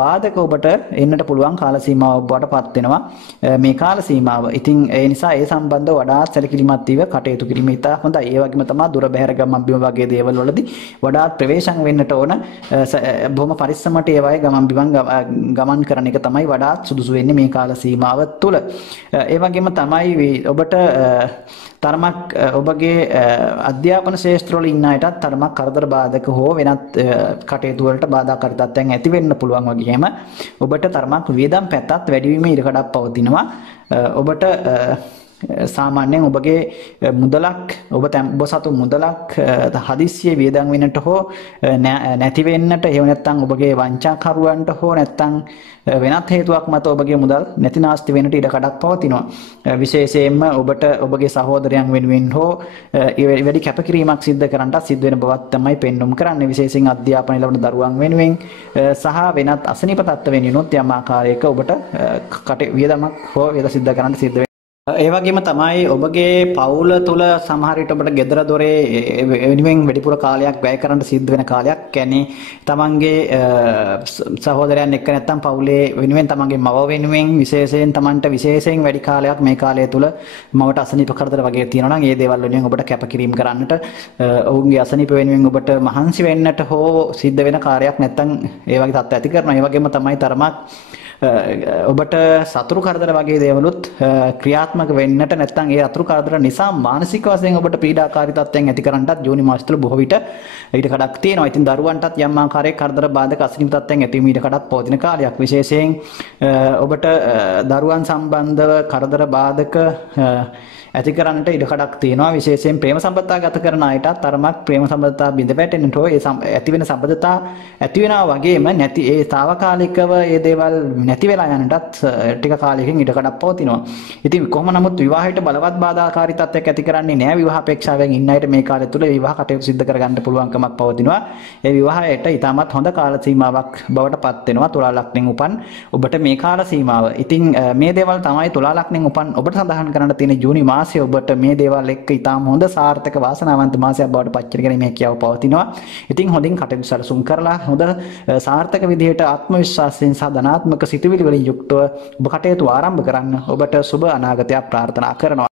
බාධක ඔබට එන්නට පුළුවන් කාල සීමාව ඔබට පත් වෙනවා මේ කාල සීමාව. ඉතින් ඒ නිසා ඒ සම්බන්ධව වඩාත් සැලකිලිමත් වීම කටයුතු කිරීම ඉතා හොඳයි. ඒ වගේම තමයි දුර බැහැර ගමන් බිම වගේ දේවල් වලදී වඩාත් ප්‍රවේශම් වෙන්නට ඕන. බොහොම පරිස්සමට ඒවායේ ගමන් බිමන් ගමන් කරන එක තමයි වඩාත් සුදුසු වෙන්නේ මේ කාල සීමාව තුළ. ඒ වගේම තමයි ඔබට තරමක් ඔබගේ අධ්‍යාපන ශාස්ත්‍රවල ඉන්න අයටත් තරමක් කරදර බාධක හෝ වෙනත් කටයුතු වලට බාධාකාරී තත්ත්වයන් ඇති වෙන්න පුළුවන්. වගේම ඔබට තරමක් වියදම් පැත්තත් වැඩි වීම ඉඩකඩක් පවතිනවා. ඔබට සාමාන්‍යයෙන් ඔබගේ මුදලක් ඔබ සතු මුදලක් හදිස්සියේ වියදම් වෙන්නට හෝ නැති වෙන්නට, එහෙම නැත්නම් ඔබගේ වංචාකරුවන්ට හෝ නැත්නම් වෙනත් හේතුවක් මත ඔබගේ මුදල් නැති නාස්ති වෙන්නට ඉඩකඩක් පවතිනවා. විශේෂයෙන්ම ඔබට ඔබගේ සහෝදරයන් වෙනුවෙන් හෝ වැඩි කැපකිරීමක් සිද්ධ කරන්නට සිද්ධ වෙන බවක් තමයි පෙන්වුම් කරන්නේ. විශේෂයෙන් අධ්‍යාපනය ලබන දරුවන් වෙනුවෙන් සහ වෙනත් අසනීප තත්ත්ව වෙනුවෙන් යම් ආකාරයක ඔබට වියදමක් හෝ වේද සිද්ධ කරන්නට සිද්ධ වෙනවා. ඒ වගේම තමයි ඔබගේ පවුල තුල සමහර විට ඔබට gedara dore වෙනුවෙන් වැඩිපුර කාලයක් වැය කරන්න සිද්ධ වෙන කාලයක්. කියන්නේ තමන්ගේ සහෝදරයන් එක්ක නැත්නම් පවුලේ වෙනුවෙන් තමන්ගේ මව වෙනුවෙන් විශේෂයෙන් තමන්ට විශේෂයෙන් වැඩි කාලයක් මේ කාලය තුල මවට අසනීප කරදර වගේ තියෙනවා නම් ඒ දේවල් වෙනුවෙන් ඔබට කැපකිරීම කරන්නට, ඔවුන්ගේ අසනීප වෙනුවෙන් ඔබට මහන්සි වෙන්නට හෝ සිද්ධ වෙන කාර්යයක් නැත්නම් ඒ වගේ තත්ත්ව ඇති කරනවා. ඒ වගේම තමයි තරමක් ඔබට සතුරු කරදර වගේ දේවලුත් ක්‍රියාත්මක වෙන්නට, නැත්නම් ඒ අතුරු කරදර නිසා මානසික වශයෙන් ඔබට පීඩාකාරී තත්ත්වයන් ඇති කරන්නටත් ජූනි මාසය තුළ බොහෝ විට ඉඩකඩක් තියෙනවා. ඉතින් දරුවන්ටත් යම් ආකාරයක කරදර බාධක අසනීප තත්ත්වයන් ඇති වීම ඉඩකඩක් පවතින කාලයක්. විශේෂයෙන් ඔබට දරුවන් සම්බන්ධව කරදර බාධක ඇති කරන්නට ඉඩකඩක් තියෙනවා. විශේෂයෙන් ප්‍රේම සම්බන්ධතා ගත කරන අයටත් තරමක් ප්‍රේම සම්බන්ධතා බිඳ වැටෙන්නට ඒ ඇති වෙන සම්බන්ධතා ඇති වෙනවා වගේම නැති ඒ తాවකාලිකව ඒ දේවල් නැති වෙලා යනටත් ටික කාලයකින් ඉඩකඩක් පවතිනවා. ඉතින් කොහොම නමුත් විවාහයට බලවත් බාධාකාරී තත්ත්වයක් ඇති කරන්නේ නැහැ. විවාහ අපේක්ෂාවෙන් ඉන්න අයට මේ කාලය තුළ විවාහ කටයුතු සිදු කරගන්න පුළුවන්කමක් පවතිනවා. ඒ විවාහයට ඉතාමත් හොඳ කාල සීමාවක් බවට පත් වෙනවා තුලා ලග්නෙන් උපන් ඔබට මේ කාල සීමාව. ඉතින් මේ දේවල් තමයි තුලා ලග්නෙන් උපන් ඔබට සඳහන් කරන්න තියෙන ජූනි මාසය ඔබට මේ දේවල් එක්ක ඉතාම හොඳ සාර්ථක වාසනාවන්ත මාසයක් බවට පත් කරගෙන මේ කියාව පවතිනවා. ඉතින් හොඳින් කටයුතු සැලසුම් කරලා හොඳ සාර්ථක විදිහට ආත්ම විශ්වාසයෙන් සහ ධනාත්මක සිතුවිලි වලින් යුක්තව ඔබ කටයුතු ආරම්භ කරන්න ඔබට සුබ අනාගතයක් ප්‍රාර්ථනා කරනවා.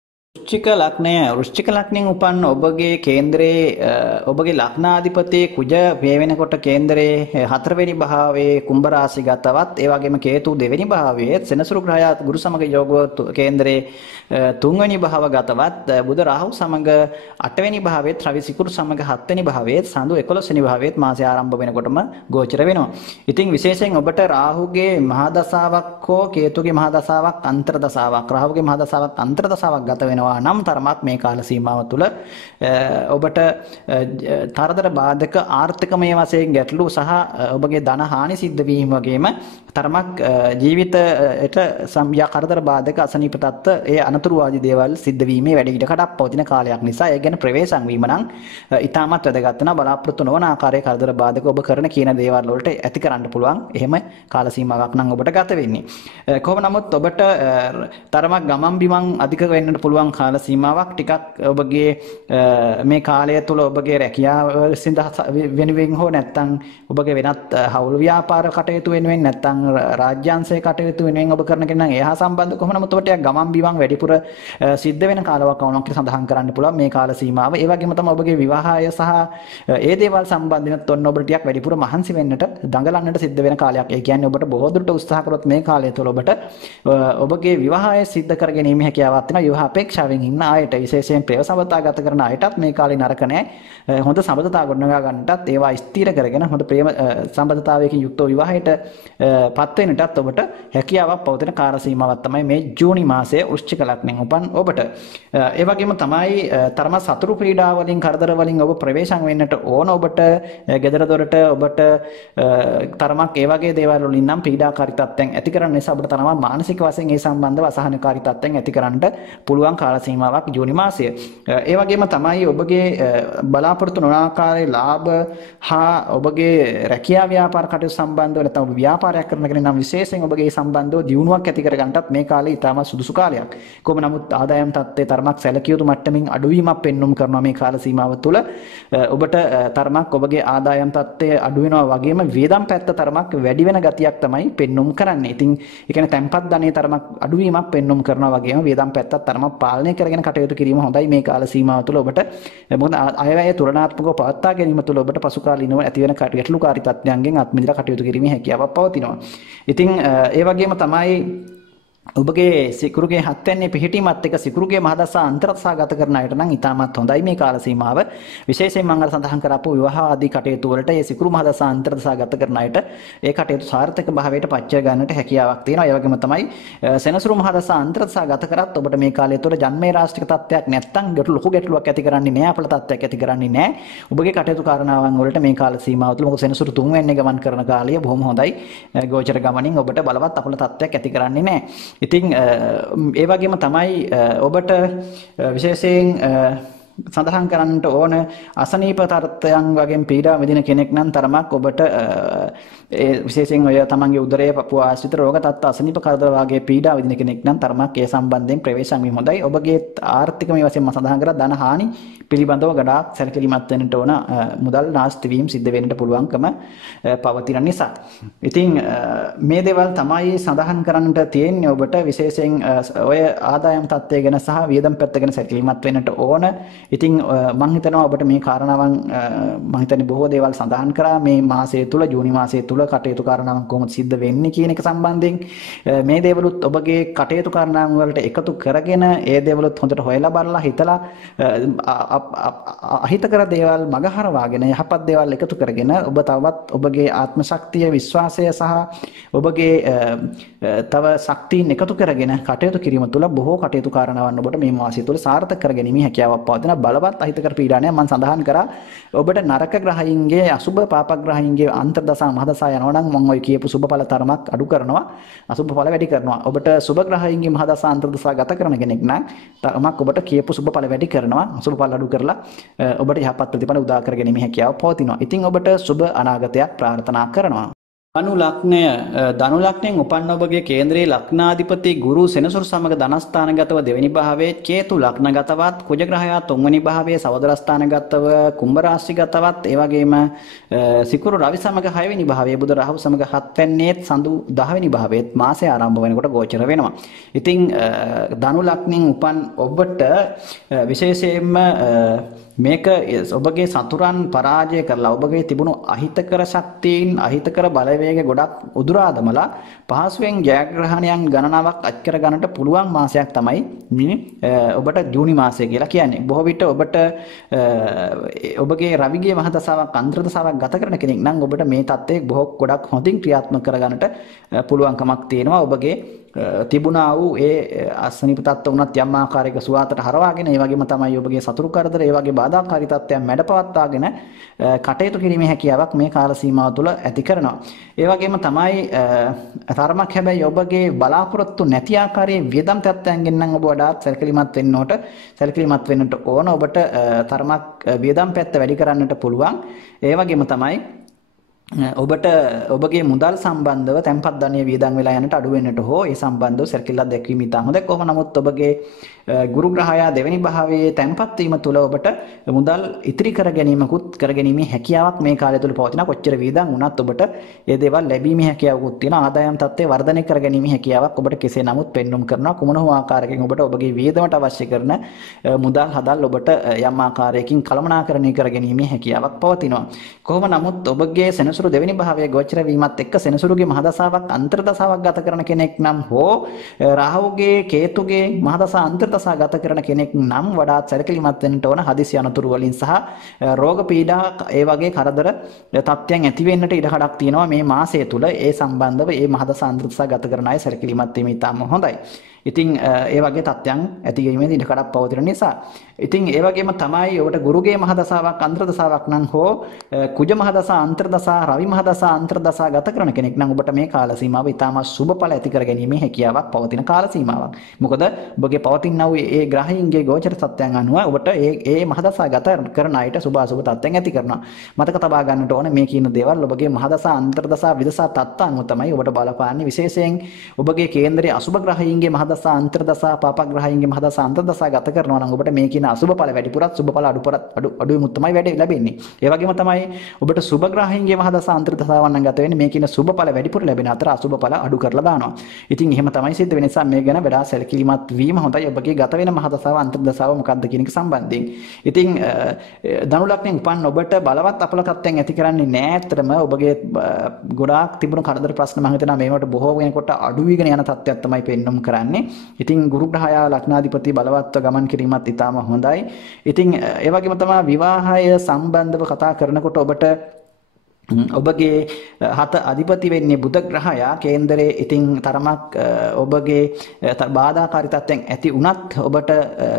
වෘශ්චික ලග්නයෙන් උපන් ඔබගේ කේන්ද්‍රයේ ඔබගේ ලග්නාධිපති කුජ මේ වෙනකොට කේන්ද්‍රයේ 4 වෙනි භාවයේ කුම්භ රාශිගතවත් ඒ වගේම කේතු 2 වෙනි භාවයේ සෙනසුරු ග්‍රහයාත් ගුරු සමග යෝගව කේන්ද්‍රයේ 3 වෙනි භාවගතවත් බුධ රාහු සමග 8 වෙනි භාවයේ රවි සිකුරු සමග 7 වෙනි භාවයේ සඳු 11 වෙනි භාවයේ මාසය ආරම්භ වෙනකොටම ගෝචර වෙනවා. ඉතින් විශේෂයෙන් ඔබට රාහුගේ මහා දසාවක් හෝ කේතුගේ මහා දසාවක් අන්තර දසාවක් රාහුගේ මහා දසාවක් අන්තර දසාවක් ගත වෙනවා නම් තරමක් මේ කාල සීමාව තුළ ඔබට තරදර බාධක ආර්ථිකමය වශයෙන් ගැටලු සහ ඔබගේ ධන හානි සිද්ධ වීම වගේම තරමක් ජීවිතයට සම්යා කරදර බාධක අසනීප තත්ත්ව ඒ අනතුරු ආදී දේවල් සිද්ධ වීමේ වැඩි ඉඩකඩක් පවතින කාලයක් නිසා ඒ ගැන ප්‍රවේශම් වීම නම් ඉතාමත් වැදගත් වෙනවා. බලාපොරොත්තු නොවන ආකාරයේ කරදර බාධක ඔබ කරන කියන දේවල් වලට ඇති කරන්න පුළුවන්. එහෙම කාල සීමාවක් නම් ඔබට ගත වෙන්නේ. කොහොම නමුත් ඔබට තරමක් ගමන් බිමන් අධික වෙන්නට පුළුවන් කාල සීමාවක් ටිකක් ඔබගේ මේ කාලය තුළ ඔබගේ රැකියාව වෙනුවෙන් හෝ නැත්නම් ඔබගේ වෙනත් හවුල් ව්‍යාපාර කටයුතු වෙනුවෙන් නැත්නම් රාජ්‍යාංශයේ කටයුතු වෙනුවෙන් ඔබ කරන කෙනා එහා සම්බන්ධ කොහොම නමුත් ඔබට ගමන් බිමන් වැඩිපුර සිද්ධ වෙන කාලයක් වුණා කියලා සඳහන් කරන්න පුළුවන් මේ කාල සීමාව. ඒ වගේම තමයි ඔබගේ විවාහය සහ ඒ දේවල් සම්බන්ධනත් ඔන්න ඔබට ටිකක් වැඩිපුර මහන්සි වෙන්නට දඟලන්නට සිද්ධ වෙන කාලයක්. ඒ කියන්නේ ඔබට බොහෝ දුරට උත්සාහ කරොත් මේ කාලය තුළ ඔබට ඔබගේ විවාහය සිද්ධ කර ගැනීම හැකියාවක් තියෙනවා. විවාහ අපේක්ෂාවෙන් ඉන්න අයට විශේෂයෙන් ප්‍රේම සම්බන්ධතා ගත කරන අයටත් මේ කාලේ නරක නැහැ. හොඳ සම්බන්ධතා ගොඩනගා ගන්නටත් ඒවා ස්ථිර කරගෙන හොඳ ප්‍රේම සම්බන්ධතාවයකින් යුක්තව විවාහයට පත් වෙන්නටත් ඔබට හැකියාවක් පවතින කාල සීමාවක් තමයි මේ ජූනි මාසයේ වෘශ්චික ලග්නෙන් උපන් ඔබට. ඒ වගේම තමයි තරම සතුරු පීඩා වලින් කරදර වලින් ඔබ ප්‍රවේශම් වෙන්නට ඕන. ඔබට gedara dorata ඔබට තරමක් ඒ වගේ දේවල් වලින් නම් පීඩාකාරී තත්ත්වයන් ඇති කරන නිසා ඔබට තරම මානසික වශයෙන් ඒ සම්බන්ධව අසහනකාරී තත්ත්වයන් ඇති කරන්නට පුළුවන් කාල සීමාවක් ජූනි මාසය. ඒ වගේම තමයි ඔබගේ බලාපොරොත්තු නොවන ආකාරයේ ලාභ හා ඔබගේ රැකියා ව්‍යාපාර කටයුතු සම්බන්ධව නැත්නම් ඔබ ව්‍යාපාරයක් කරන කෙනෙක් නම් විශේෂයෙන් ඔබගේ සම්බන්ධව දියුණුවක් ඇති කර ගන්නටත් මේ කාලේ ඉතාම සුදුසු කාලයක්. කොහොම නමුත් ආදායම් තත්ත්වයේ තරමක් සැලකිය යුතු මට්ටමින් අඩුවීමක් පෙන්눔 කරනවා මේ කාල සීමාව තුළ. ඔබට තරමක් ඔබගේ ආදායම් තත්ත්වය අඩු වෙනවා වගේම වේදම් පැත්ත තරමක් වැඩි වෙන ගතියක් තමයි පෙන්눔 කරන්නේ. ඉතින් ඒ කියන්නේ තැන්පත් ධනයේ තරමක් අඩුවීමක් පෙන්눔 කරනවා වගේම වේදම් පැත්තත් තරමක් පාලනය කරගෙන කටයුතු කිරීම හොඳයි මේ කාල සීමාව තුළ ඔබට. මොකද අයවැය තුලනාත්මකව පවත්වා ගැනීම තුළ ඔබට පසුකාලීනව ඇති වෙන ගැටලුකාරී තත්ත්වයන්ගෙන් අත්මිදලා කටයුතු කිරීමේ හැකියාවක් පවතිනවා. ඉතින් ඒ වගේම තමයි ඔබගේ සිකුරුගේ 7 වෙනි පිහිටීමත් එක්ක සිකුරුගේ මහදසා අන්තරදසා ගත කරන අයට නම් ඉතාමත් හොඳයි මේ කාල සීමාව. විශේෂයෙන් මම අර සඳහන් කරපු විවාහ ආදී කටයුතු වලට මේ සිකුරු මහදසා අන්තරදසා ගත කරන අයට ඒ කටයුතු සාර්ථක භාවයට පත් ගන්නට හැකියාවක් තියෙනවා. ඒ වගේම තමයි සෙනසුරු මහදසා අන්තරදසා ගත කරත් ඔබට මේ කාලය තුළ ජන්මේ රාශික තත්ත්වයක් නැත්නම් ලොකු ගැටලුවක් ඇති කරන්නේ නැහැ, අපල තත්ත්වයක් ඇති කරන්නේ නැහැ. ඔබගේ කටයුතු කාරණාවන් වලට මේ කාල සීමාව තුළ මොකද සෙනසුරු 3 වෙනි ගමන් කරන කාලය බොහොම හොඳයි. ගෝචර ගමනින් ඔබට බලවත් අපල තත්ත්වයක් ඇති කරන්නේ නැහැ. ඉතින් ඒ වගේම තමයි ඔබට විශේෂයෙන් සඳහන් කරන්නට ඕන අසනීප තත්ත්වයන් වගේ පීඩා විඳින කෙනෙක් නම් තරමක් ඔබට විශේෂයෙන් ඔය තමන්ගේ උදරයේ පපුව ආශ්‍රිත රෝග තත්ත්ව අසනීප කරදර වගේ පීඩා විඳින කෙනෙක් නම් තරමක් ඒ සම්බන්ධයෙන් ප්‍රවේශම් වීම හොඳයි. ඔබගේ ආර්ථිකමය වශයෙන් මම සඳහන් කරා ධන හානි පිළිබඳව ගඩාක් සැලකිලිමත් වෙන්නට ඕන. මුදල් නාස්ති වීම සිද්ධ වෙන්නට පුළුවන්කම පවතින නිසා. ඉතින් මේ දේවල් තමයි සඳහන් කරන්නට තියෙන්නේ ඔබට විශේෂයෙන් ඔය ආදායම් තත්ත්වය ගැන සහ වියදම් පැත්ත ගැන සැලකිලිමත් වෙන්නට ඕන. ඉතින් මම හිතනවා ඔබට මේ කාරණාවන් මම හිතන්නේ බොහෝ දේවල් සඳහන් කරා මේ මාසය තුල ජූනි මාසය තුල කටයුතු කාරණාවන් කොහොමද සිද්ධ වෙන්නේ කියන එක සම්බන්ධයෙන් මේ දේවලුත් ඔබගේ කටයුතු කාරණාවන් වලට එකතු කරගෙන ඒ දේවලුත් හොඳට හොයලා බලලා හිතලා අහිතකර දේවල් මගහරවාගෙන යහපත් දේවල් එකතු කරගෙන ඔබ තවත් ඔබගේ ආත්ම ශක්තිය විශ්වාසය සහ ඔබගේ තව ශක්තියින් එකතු කරගෙන කටයුතු කිරීම තුළ බොහෝ කටයුතු කාරණාවන් ඔබට මේ මාසය තුළ සාර්ථක කර ගැනීමේ හැකියාවක් පවතින බලවත් අහිතකර පීඩනයක් මම සඳහන් කරා ඔබට නරක ග්‍රහයින්ගේ අසුබ පාප ග්‍රහයින්ගේ අන්තර්දසා මහදසා යනවා නම් මම ඔය කියපු සුබ ඵල තරමක් අඩු කරනවා අසුබ ඵල වැඩි කරනවා ඔබට සුබ ග්‍රහයින්ගේ මහදසා අන්තර්දසා ගත කරන කෙනෙක් නම් තරමක් ඔබට කියපු සුබ ඵල වැඩි කරනවා අසුබ ඵල අඩු කරලා ඔබට යහපත් ප්‍රතිඵල උදා කර ගැනීමේ හැකියාව පවතිනවා. ඉතින් ඔබට සුබ අනාගතයක් ප්‍රාර්ථනා කරනවා. ධනු ලග්නයෙන් උපන්න ඔබගේ කේන්ද්‍රයේ ලග්නාධිපති ගුරු සෙනසුරු සමග ධනස්ථානගතව දෙවෙනි භාවයේ කේතු ලග්නගතවත් කුජ ග්‍රහයා තුන්වෙනි භාවයේ සහෝදරස්ථානගතව කුම්භ රාශිගතවත් ඒ වගේම සිකුරු රවි සමග 6 වෙනි භාවයේ බුධ රාහු සමග 7 වෙනිත් සඳු 10 වෙනි භාවයේත් මාසය ආරම්භ වෙනකොට ගෝචර වෙනවා. ඉතින් ධනු ලග්නයෙන් උපන් ඔබට විශේෂයෙන්ම මේක ඔබගේ සතුරන් පරාජය කරලා ඔබගේ තිබුණු අහිතකර ශක්තියින් අහිතකර බලවේග ගොඩක් උදුරා දමලා පහසුවෙන් ජයග්‍රහණයන් ගණනාවක් අත්කර ගන්නට පුළුවන් මාසයක් තමයි ඔබට ජූනි මාසය කියලා කියන්නේ. බොහෝ විට ඔබට ඔබගේ රවිගේ මහදසාවක් අන්තර්දසාවක් ගත කරන කෙනෙක් නම් ඔබට මේ தත්ත්වය බොහෝ ගොඩක් හොඳින් ක්‍රියාත්මක කර ගන්නට පුළුවන්කමක් තියෙනවා. ඔබගේ තිබුණා වූ ඒ අසනීප තත්ත්ව උනත් යම් ආකාරයක සුවාතට හරවාගෙන ඒ වගේම තමයි ඔබගේ සතුරු කරදර ඒ වගේ බාධාකාරී තත්ත්වයන් මැඩපවත්වාගෙන කටයුතු කිරීමේ හැකියාවක් මේ කාල සීමාව තුළ ඇති කරනවා. ඒ වගේම තමයි තරමක් හැබැයි ඔබගේ බලාපොරොත්තු නැති ආකාරයේ වියදම් තත්ත්වයන්ගෙන් නම් ඔබ වඩාත් සැලකිලිමත් වෙන්නට ඕන. ඔබට තරමක් වියදම් පැත්ත වැඩි කරන්නට පුළුවන්. ඒ වගේම තමයි ඔබට ඔබගේ මුදල් සම්බන්ධව තැන්පත් ධනය වියදම් වෙලා යනට අඩු වෙන්නට හෝ ඒ සම්බන්ධව සැලකිල්ලක් දැක්වීම ඉතා හොඳයි. කොහොම නමුත් ඔබගේ ගුරු ග්‍රහයා දෙවෙනි භාවයේ තැන්පත් වීම තුළ ඔබට මුදල් ඉතිරි කර ගැනීමකුත් කරගැනීමේ හැකියාවක් මේ කාලය තුළ පවතින. කොච්චර වියදම් වුණත් ඔබට ඒ දේවල් ලැබීමේ හැකියාවකුත් තියෙනවා. ආදායම් තත්ත්වය වර්ධනය කර ගැනීමේ හැකියාවක් ඔබට කෙසේ නමුත් පෙන්눔 කරනවා. කුමන හෝ ආකාරයකින් ඔබට ඔබගේ වියදමට අවශ්‍ය කරන මුදල් හදල් ඔබට යම් ආකාරයකින් කළමනාකරණය කර ගැනීමේ හැකියාවක් පවතිනවා. කොහොම නමුත් ඔබගේ සෙනසුරු දෙවෙනි භාවයේ ගෝචර වීමත් එක්ක සෙනසුරුගේ මහදසාවක් අන්තර්දසාවක් ගත කරන කෙනෙක් නම් හෝ රාහුගේ කේතුගේ මහදසා අන්තර්දසා ගත කරන කෙනෙක් නම් වඩාත් සැලකිලිමත් වෙන්න ඕන. හදිසි අනතුරු වලින් සහ රෝග පීඩා ඒ වගේ කරදර තත්ත්වයන් ඇති වෙන්නට ඉඩ කඩක් තියෙනවා මේ මාසය තුල. ඒ සම්බන්ධව මේ මහදසා අන්තර්දසා ගත කරන අය සැලකිලිමත් වීම ඉතාම හොඳයි. ඉතින් ඒ වගේ තත්ත්වයන් ඇති වීමේදී ඉඩ කඩක් පවතින නිසා ඉතින් ඒ වගේම තමයි ඔබට ගුරුගේ මහදසාවක් අන්තර්දසාවක් නම් හෝ කුජ මහදසා අන්තර්දසා රවි මහදසා අන්තර්දසා ගත කරන කෙනෙක් නම් ඔබට මේ කාල සීමාව ඉතාම සුබඵල ඇති කර ගැනීමේ හැකියාවක් පවතින කාල සීමාවක්. මොකද ඔබගේ පවතිනා වූ ඒ ග්‍රහයින්ගේ ගෝචර තත්ත්වයන් අනුව ඔබට ඒ මහදසා ගත කරන අයට සුබ අසුබ තත්ත්වයන් ඇති කරනවා. මතක තබා ගන්නට ඕනේ මේ කියන දේවල් ඔබගේ මහදසා අන්තර්දසා විදසා තත්ත්ව අනුව තමයි ඔබට බලපාන්නේ. විශේෂයෙන් ඔබගේ කේන්දරයේ අසුබ ග්‍රහයින්ගේ මහදසා අන්තර්දසා පාපග්‍රහයින්ගේ මහදසා අන්තර්දසා ගත කරනවා නම් ඔබට මේ කියන අසුබ ඵල වැඩිපුරත් සුබ ඵල අඩුවෙමුත් තමයි වැඩි ලැබෙන්නේ. ඒ වගේම තමයි ඔබට සුබ ග්‍රහයින්ගේ මහදසා අන්තර්දසාවන් නම් ගත වෙන්නේ මේ කියන සුබ ඵල වැඩිපුර ලැබෙන අතර අසුබ ඵල අඩු කරලා දානවා. ඉතින් එහෙම තමයි සිද්ධ වෙන නිසා මේ ගැන වඩා සැලකිලිමත් වීම හොඳයි. ඔබගේ ගත වෙන මහදසාව අන්තර්දසාව මොකක්ද කියන එක සම්බන්ධයෙන්. ඉතින් ධනු ලග්නයෙන් උපන් ඔබට බලවත් අපල තත්ත්වයන් ඇති කරන්නේ නැහැ. ඇත්තටම ඔබගේ ගොඩාක් තිබුණු කරදර ප්‍රශ්න මම හිතනවා මේවට බොහෝ වෙනකොට අඩු වීගෙන යන තත්ත්වයක් තමයි පෙන්වන්න කරන්නේ. ඉතින් ගුරු ග්‍රහයා ලග්නාධිපති බලවත්ව ගමන් කිරීමත් ඉතාම හොඳයි. ඉතින් ඒ වගේම තමයි විවාහය සම්බන්ධව කතා කරනකොට ඔබට ඔබගේ හත අධිපති වෙන්නේ බුධ ග්‍රහයා කේන්දරයේ. ඉතින් තරමක් ඔබගේ බාධාකාරී තත්ත්වයන් ඇති වුණත් ඔබට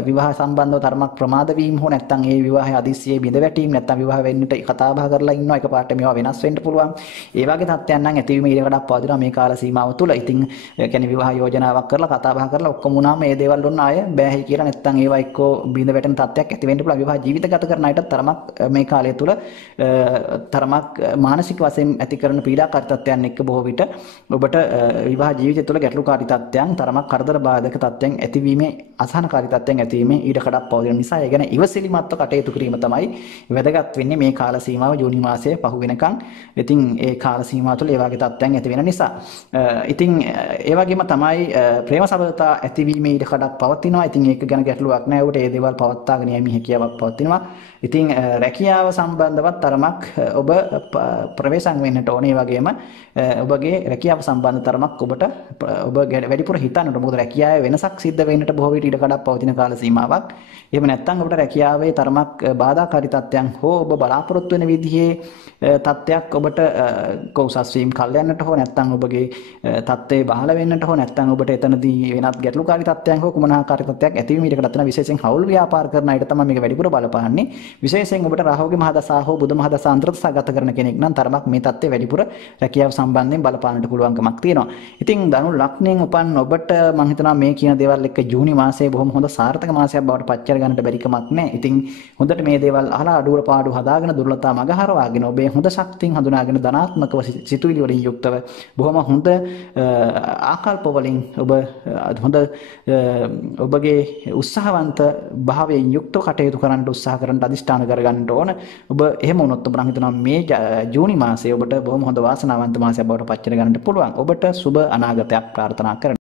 විවාහ සම්බන්ධව තරමක් ප්‍රමාද වීම හෝ නැත්නම් ඒ විවාහය අදිස්සියේ බිඳ වැටීම නැත්නම් විවාහ වෙන්නට කතා බහ කරලා ඉන්නවා එකපාරට මේවා වෙනස් වෙන්න පුළුවන්. ඒ වගේ තත්ත්වයන් නම් ඇතිවීම ඉඩකඩක් පවතිනවා මේ කාල සීමාව තුළ. ඉතින් කියන්නේ විවාහ යෝජනාවක් කරලා කතා බහ කරලා ඔක්කොම වුණාම මේ දේවල් ඔන්න ආය බෑහි කියලා නැත්නම් ඒවා එක්කෝ බිඳ වැටෙන තත්ත්වයක් ඇති වෙන්න පුළුවන්. විවාහ ජීවිත ගත කරන අයට තරමක් මේ කාලය තුළ තරමක් මානසික වශයෙන් ඇති කරන පීඩාකාරී තත්ත්වයන් එක්ක බොහෝ විට ඔබට විවාහ ජීවිතය තුළ ගැටලුකාරී තත්ත්වයන් තරමක් කරදර බාධක තත්ත්වයන් ඇතිවීමේ අසහනකාරී තත්ත්වයන් ඇතිවීමේ ඊටකඩක් පවතින නිසා ඒ ගැන ඉවසිලිමත්ව කටයුතු කිරීම තමයි වැදගත් වෙන්නේ මේ කාල සීමාව ජූනි මාසයේ පහු වෙනකන්. ඉතින් ඒ කාල සීමාව තුළ ඒ වගේ තත්ත්වයන් ඇති වෙන නිසා ඉතින් ඒ වගේම තමයි ප්‍රේම සබඳතා ඇතිවීමේ ඊටකඩක් පවතිනවා. ඉතින් ඒක ගැන ගැටලුවක් නැහැ. උට ඒ දේවල් පවත්වාගෙන යෑමේ හැකියාවක් පවතිනවා. ඉතින් රැකියාව සම්බන්ධවත් තරමක් ඔබ ප්‍රවේශම් වෙන්නට ඕනේ. ඒ වගේම ඔබගේ රැකියාව සම්බන්ධ තරමක් ඔබට ඔබ වැඩිපුර හිතන්නට. මොකද රැකියාවේ වෙනසක් සිද්ධ වෙන්නට බොහෝ විට ඉඩ කඩක් පවතින කාල සීමාවක්. එහෙම නැත්නම් ඔබට රැකියාවේ තරමක් බාධාකාරී තත්ත්වයන් හෝ ඔබ බලාපොරොත්තු වෙන විදිහේ තත්ත්වයක් ඔබට උසස් වීම කල් යන්නට හෝ නැත්නම් ඔබගේ තත්ත්වය බහල වෙන්නට හෝ නැත්නම් ඔබට එතනදී වෙනත් ගැටලුකාරී තත්ත්වයන් හෝ කුමන ආකාරී තත්ත්වයක් ඇතිවීම ඊට කඩතන විශේෂයෙන් හවුල් ව්‍යාපාර කරන අයට තමයි මේක වැඩිපුර බලපාන්නේ. විශේෂයෙන් ඔබට රාහුගේ මහදසා හෝ බුධ මහදසා අන්තර්දසා ගත කරන කෙනෙක් නම් තරමක් මේ තත්ත්වය වැඩිපුර රැකියාව සම්බන්ධයෙන් බලපාන්නට පුළුවන්කමක් තියෙනවා. ඉතින් ධනු ලග්නයෙන් උපන් ඔබට මම හිතනවා මේ කියන දේවල් එක්ක ජූනි මාසයේ බොහොම හොඳ සාර්ථක මාසයක් බවට පත් කර ගන්නට බැරි කමක් නැහැ. ඉතින් හොඳට මේ දේවල් අහලා අඩුවල පාඩු හදාගෙන දුර්ලභතා මග හරවාගෙන ඔබේ හොඳ ශක්තියින් හඳුනාගෙන ධනාත්මකව සිතුවිලි වලින් යුක්තව බොහොම හොඳ ආකල්ප වලින් ඔබ හොඳ ඔබගේ උත්සාහවන්ත භාවයෙන් යුක්තව කටයුතු කරන්න උත්සාහ කරන්න අදිෂ්ඨාන කරගන්න ඕන. ඔබ එහෙම වුණොත් ඔබ නම් හිතනවා මේ ජූනි මාසයේ ඔබට බොහොම හොඳ වාසනාවන්ත මාසයක් බවට පත් කර ගන්නට පුළුවන්. ඔබට සුබ අනාගතයක් ප්‍රාර්ථනා කරනවා.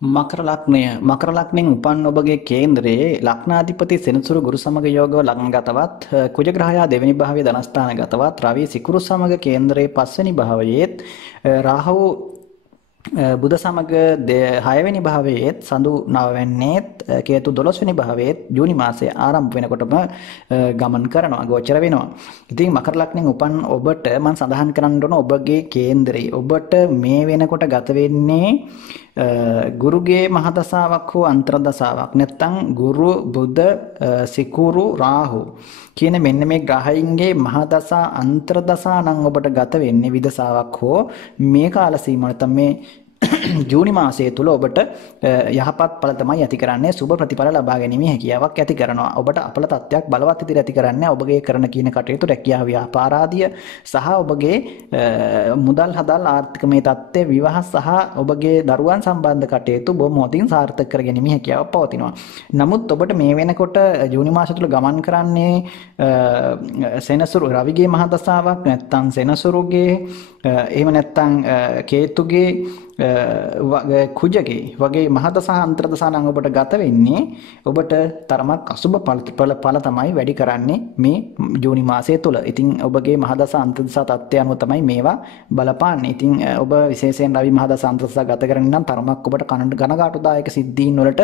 මකර ලග්නය මකර ලග්නෙන් උපන් ඔබගේ කේන්ද්‍රයේ ලග්නාධිපති සෙනසුරු ගුරු සමග යෝගව ලග්නගතවත් කුජ ග්‍රහයා දෙවෙනි භාවයේ ධනස්ථානගතවත් රවි සිකුරු සමග කේන්ද්‍රයේ පස්වෙනි භාවයේත් රාහු බුධ සමග 6 වෙනි භාවයේත් සඳු 9 වෙනිත් කේතු 12 වෙනි භාවයේත් ජූනි මාසයේ ආරම්භ වෙනකොටම ගමන් කරනවා ගෝචර වෙනවා. ඉතින් මකර ලග්නෙන් උපන් ඔබට මම සඳහන් කරන්න ඕන ඔබගේ කේන්දරේ ඔබට මේ වෙනකොට ගත වෙන්නේ ගුරුගේ මහදසාවක් හෝ අන්තර්දසාවක් නැත්නම් ගුරු බුධ සිකුරු රාහු කියන මෙන්න මේ ග්‍රහයින්ගේ මහදසා අන්තර්දසා නම් ඔබට ගත වෙන්නේ විදසාවක් හෝ මේ කාල සීමාව නැත්නම් මේ ජූනි මාසයේ තුල ඔබට යහපත් ඵල තමයි ඇති කරන්නේ සුබ ප්‍රතිඵල ලබා ගැනීමේ හැකියාවක් ඇති කරනවා. ඔබට අපල තත්ත්වයක් බලවත් ඉදිරි ඇති කරන්නේ ඔබගේ කරන කියන කටයුතු රැකියාව ව්‍යාපාර ආදිය සහ ඔබගේ මුදල් හදල් ආර්ථිකමය තත්ත්වය විවාහ සහ ඔබගේ දරුවන් සම්බන්ධ කටයුතු බොහොම හොඳින් සාර්ථක කර ගැනීමේ හැකියාවක් පවතිනවා. නමුත් ඔබට මේ වෙනකොට ජූනි මාසය තුල ගමන් කරන්නේ සෙනසුරු රවිගේ මහදසාවක් නැත්නම් සෙනසුරුගේ එහෙම නැත්නම් කේතුගේ කුජගේ වගේ මහදසා අන්තර්දසා නම් ඔබට ගත වෙන්නේ ඔබට තරමක් අසුබ ඵල තමයි වැඩි කරන්නේ මේ ජූනි මාසය තුල. ඉතින් ඔබගේ මහදසා අන්තර්දසා තත්ත්වය අනුව තමයි මේවා බලපාන්නේ. ඉතින් ඔබ විශේෂයෙන් රවි මහදසා අන්තර්දසා ගත කරන්නේ නම් තරමක් ඔබට කනගාටුදායක සිද්ධීන් වලට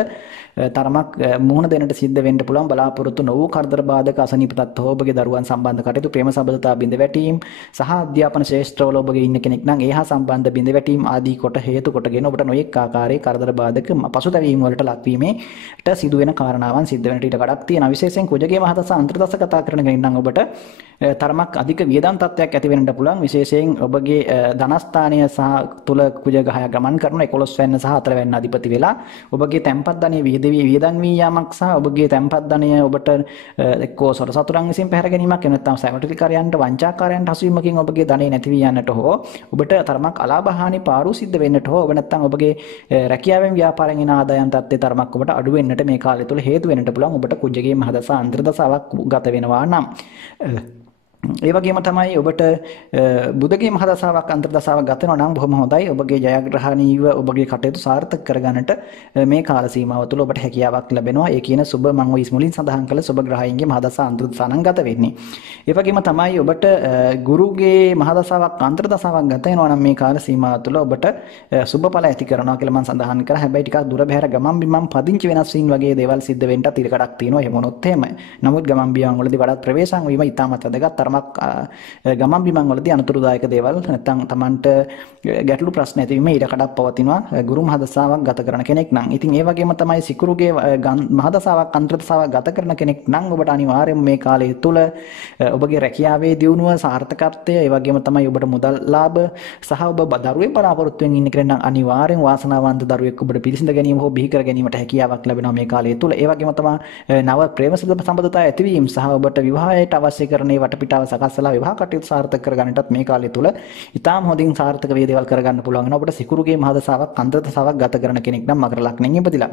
තරමක් මුහුණ දෙන්නට සිද්ධ වෙන්න පුළුවන්. බලාපොරොත්තු නොවූ කරදර බාධක අසනීප තත්ත්ව ඔබගේ දරුවන් සම්බන්ධ කටයුතු ප්‍රේම සම්බන්ධතා බිඳ වැටීම් සහ අධ්‍යාපන ශාස්ත්‍රවල ඔබගේ ඉන්න කෙනෙක් නම් ඒහා සම්බන්ධ බිඳ වැටීම් ආදී කොට හේතු කොටගෙන ඔබට නොයෙක් ආකාරයේ කරදර බාධක පසුතැවීම් වලට ලක්වීමේට සිදුවෙන කාරණාවන් සිද්ධ වෙනට ඊට කඩක් තියෙනවා. විශේෂයෙන් කුජගේ මහදසා අන්තර්දස කතා කරන කෙනෙක් නම් ඔබට තරමක් අධික වියදම් තත්ත්වයක් ඇති වෙන්නට පුළුවන්. විශේෂයෙන් ඔබගේ ධනස්ථානය සහ තුල කුජ ගහය ගමන් කරන 11 වෙනි සහ 4 වෙනි අධිපති වෙලා ඔබගේ තැන්පත් ධනය වියදම් වී යාමක් සහ ඔබගේ තැන්පත් ධනය ඔබට එක්කෝ සොර සතුරන් විසින් පැහැර ගැනීමක් එහෙම නැත්නම් සැකටිකාරයන්ට වංචාකාරයන්ට හසුවීමකින් ඔබගේ ධනය නැති වී යන්නට හෝ ඔබට තරමක් අලාභහානි පාඩු සිද්ධ වෙන්නට හෝ ඔබ නැත්නම් ඔබගේ රැකියාවෙන් ව්‍යාපාරයෙන් එන ආදායම් තත්ත්වය තරමක් ඔබට අඩු වෙන්නට මේ කාලය තුල හේතු වෙන්නට පුළුවන්. ඔබට කුජගේ මහදසා අන්තර්දසාවක් ගත වෙනවා නම් ඒ වගේම තමයි ඔබට බුධගේ මහදසාවක් අන්තර්දසාවක් ගත වෙනවා නම් බොහොම හොඳයි. ඔබගේ ජයග්‍රහණීයව ඔබගේ කටයුතු සාර්ථක කරගන්නට මේ කාල සීමාව තුළ ඔබට හැකියාවක් ලැබෙනවා. ඒ කියන සුබ මම ඔය මුලින් සඳහන් කළ සුබ ග්‍රහයන්ගේ මහදසා අන්තර්දසා නම් ගත වෙන්නේ. ඒ වගේම තමයි ඔබට ගුරුගේ මහදසාවක් අන්තර්දසාවක් ගත වෙනවා නම් මේ කාල සීමාව තුළ ඔබට සුබ ඵල ඇති කරනවා කියලා මම සඳහන් කරා. හැබැයි ටිකක් දුර බැහැර ගමන් බිමන් පදිංචි වෙනස් වීම වගේ දේවල් සිද්ධ වෙන්නත් ඉඩකඩක් තියෙනවා. එහෙම වුණොත් එහෙමයි. නමුත් ගමන් බිමන් වලදී වඩාත් ප්‍රවේශම් වීම ඉතාමත් වැදගත්. ගමන් බිමන් වලදී අනතුරුදායක දේවල් නැත්නම් Tamanට ගැටලු ප්‍රශ්න ඇතිවීම ඊට කඩක් පවතිනවා ගුරු මහදසාවක් ගත කරන කෙනෙක් නම්. ඉතින් ඒ වගේම තමයි සිකුරුගේ මහදසාවක් අන්තර්දසාවක් ගත කරන කෙනෙක් නම් ඔබට අනිවාර්යයෙන්ම මේ කාලය තුල ඔබගේ රැකියාවේ දියුණුව සාර්ථකත්වය ඒ වගේම තමයි ඔබට මුදල් ලාභ සහ ඔබ දරුවෙක් බලාපොරොත්තු වෙමින් ඉන්න කෙනෙක් නම් අනිවාර්යෙන් වාසනාවන්ත දරුවෙක් ඔබට පිළිසිඳ ගැනීම හෝ බිහි කර ගැනීමට හැකියාවක් ලැබෙනවා මේ කාලය තුල. ඒ වගේම තමයි නව ප්‍රේම සම්බන්ධතා ඇතිවීම සහ ඔබට විවාහයට අවශ්‍ය කරන වටපිටාව සකස්සලා විවාහ කටයුතු සාර්ථක කරගන්නටත් මේ කාලය තුල ඉතාම හොඳින් සාර්ථක වේ දේවල් කරගන්න පුළුවන් වෙනවා. ඔබට සිකුරුගේ මහදසාවක් අන්තර්දසාවක් ගත කරන කෙනෙක් නම් මකර ලග්නෙන් ඉපදිලා.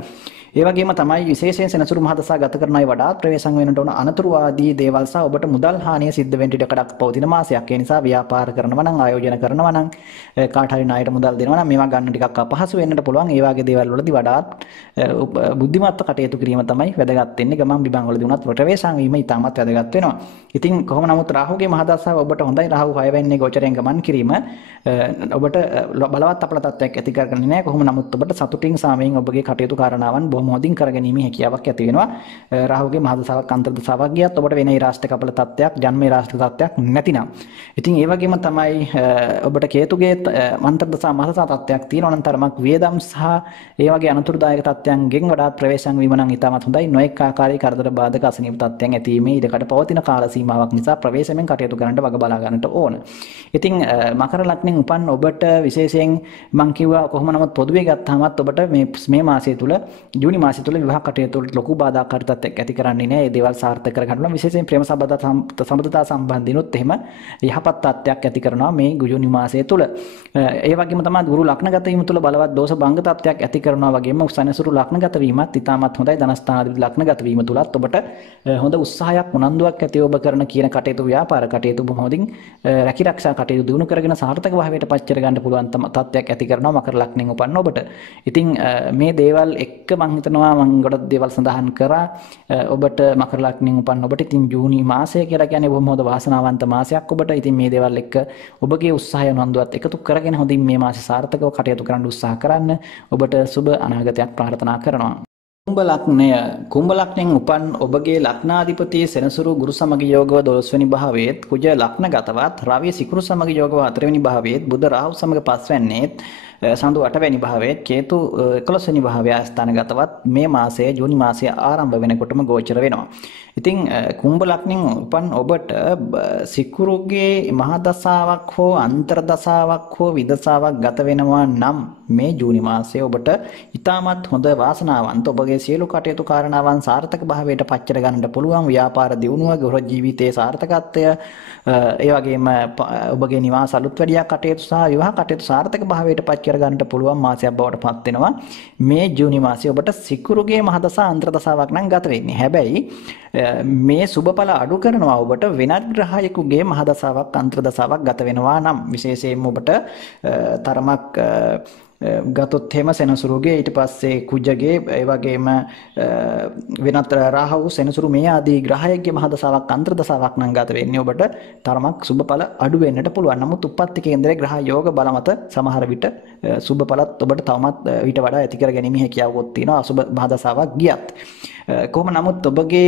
ඒ වගේම තමයි විශේෂයෙන් සෙනසුරු මහදසා ගත කරන අය වඩාත් ප්‍රවේශම් වෙන්නට ඕන අනතුරු ආදී දේවල් සහ ඔබට මුදල් හානිය සිද්ධ වෙන්න ඉඩ කඩක් පවතින මාසයක්. ඒ නිසා ව්‍යාපාර කරනවා නම් ආයෝජන කරනවා නම් කාට හරි ණයට මුදල් දෙනවා නම් මේවා ගන්න ටිකක් අපහසු වෙන්නට පුළුවන්. ඒ වගේ දේවල් වලදී වඩාත් බුද්ධිමත්ව කටයුතු කිරීම තමයි වැදගත් වෙන්නේ. ගමන් බිමන් වලදී උනත් ප්‍රවේශම් වීම ඉතාමත් වැදගත් වෙනවා. ඉතින් කොහොම නමුත් රාහුගේ මහදසාව ඔබට හොඳයි. රාහු 6 වෙන්නේ ගෝචරයෙන් ගමන් කිරීම ඔබට බලවත් අපල තත්ත්වයක් ඇති කරගන්නේ නැහැ. කොහොම නමුත් ඔබට සතුටින් සාමයෙන් ඔබගේ කටයුතු කාරණාවන් බොහොම හොඳින් කරගැනීමේ හැකියාවක් ඇති වෙනවා. රාහුගේ මහදසාවක් අන්තර්දසාවක් ගියත් ඔබට වෙන ඊරාෂ්ටක අපල තත්ත්වයක් ජන්ම ඊරාෂ්ටක තත්ත්වයක් නැතිනම්. ඉතින් ඒ වගේම තමයි ඔබට කේතුගේ අන්තර්දසා මහදසා තත්ත්වයක් තියෙනවා නම් තරමක් වියදම් සහ ඒ වගේ අනතුරුදායක තත්ත්වයන්ගෙන් වඩාත් ප්‍රවේශම් වීම නම් ඉතාමත් හොඳයි. නොඑක ආකාරයේ කරදර බාධක අසනීප තත්ත්වයන් ඇතිවීමේ ඉඩකඩ පවතින කාල සීමාවක් නිසා ප්‍රවේශමෙන් කටයුතු කරන්නට වග බලා ගන්නට ඕන. ඉතින් මකර ලග්නෙන් උපන් ඔබට විශේෂයෙන් මම කිව්වා කොහොම නමුත් පොදුවේ ගත්තාමත් ඔබට මේ මාසය තුල ජූනි මාසය තුල විවාහ කටයුතු වලට ලොකු බාධාකාරී තත්ත්වයක් ඇති කරන්නේ නැහැ. ඒ දේවල් සාර්ථක කරගන්න ඕන. විශේෂයෙන් ප්‍රේම සම්බන්ධතා සම්බන්ධිනුත් එහෙම යහපත් තත්ත්වයක් ඇති කරනවා මේ ජූනි මාසය තුල. ඒ වගේම තමයි ගුරු ලග්නගත වීම තුල බලවත් දෝෂ භංග තත්ත්වයක් ඇති කරනවා වගේම සනසුරු ලග්නගත වීමත් ඉතාමත් හොඳයි. ධනස්ථානාධිපති ලග්නගත වීම තුලත් ඔබට හොඳ උත්සාහයක් උනන්දුවක් ඇති ඔබ කරන කියන කටයුතු ව්‍යාපාර කටයුතු බොහොම හොඳින් රැකිරක්ෂා කටයුතු දිනු කරගෙන සාර්ථක භාවයට පත් කර ගන්න පුළුවන් තත්ත්වයක් ඇති කරනවා මකර ලග්නෙන් උපන්න ඔබට. ඉතින් මේ දේවල් එක්ක මම හිතනවා මම ගොඩක් දේවල් සඳහන් කරා ඔබට මකර ලග්නෙන් උපන්න ඔබට. ඉතින් ජූනි මාසය කියලා කියන්නේ බොහොම හොඳ වාසනාවන්ත මාසයක් ඔබට. ඉතින් මේ දේවල් එක්ක ඔබගේ උත්සාහය උනන්දුවත් එකතු කරගෙන හොඳින් මේ මාසය සාර්ථකව කටයුතු කරන්න උත්සාහ කරන්න. ඔබට සුබ අනාගතයක් ප්‍රාර්ථනා කරනවා. කුම්භ ලග්නයෙන් උපන් ඔබගේ ලග්නාධිපති සෙනසුරු ගුරු සමග යෝගව 12 වෙනි භාවයේත් කුජ ලග්නගතවත් රවි සිකුරු සමග යෝගව 4 වෙනි භාවයේත් බුධ රාහු සමග 5 වෙන්නේත් සඳු 8 වෙනි භාවයේත් කේතු 11 වෙනි භාවය ස්ථානගතවත් මේ මාසයේ ජූනි මාසයේ ආරම්භ වෙනකොටම ගෝචර වෙනවා. ඉතින් කුම්භ ලග්නෙන් උපන් ඔබට සිකුරුගේ මහදසාවක් හෝ අන්තර්දසාවක් හෝ විදසාවක් ගත වෙනවා නම් මේ ජූනි මාසයේ ඔබට ඉතාමත් හොඳ වාසනාවන්ත ඔබගේ සියලු කටයුතු කාරණාවන් සාර්ථක භාවයට පත් කර ගන්නට පුළුවන්. ව්‍යාපාර දියුණුව, ගෘහ ජීවිතයේ සාර්ථකත්වය, ඒ වගේම ඔබගේ නිවාස අලුත් වැඩියා කටයුතු සහ විවාහ කටයුතු සාර්ථක භාවයට පත් කර ගන්නට පුළුවන් මාසයක් බවට පත් වෙනවා. මේ ජූනි මාසයේ ඔබට සිකුරුගේ මහදසා අන්තර්දසාවක් නම් ගත වෙන්නේ. හැබැයි මේ සුබඵල අඩු කරනවා ඔබට වෙනත් ග්‍රහයෙකුගේ මහදසාවක් අන්තර්දසාවක් ගත වෙනවා නම් විශේෂයෙන්ම ඔබට තරමක් ගතොත් එහෙම සෙනසුරුගේ ඊට පස්සේ කුජගේ ඒ වගේම වෙනත් රාහු සෙනසුරු මේ ආදී ග්‍රහයන්ගේ මහදසාවක් අන්තර්දසාවක් නම් ගත වෙන්නේ ඔබට තරමක් සුබඵල අඩු වෙන්නට පුළුවන්. නමුත් උප්පත්ති කේන්දරයේ ග්‍රහ යෝග බල මත සමහර විට සුබඵලත් ඔබට තවමත් ඊට වඩා ඇති කර ගැනීම හැකියාවක් තියෙනවා අසුබ මහදසාවක් ගියත්. කොහොම නමුත් ඔබගේ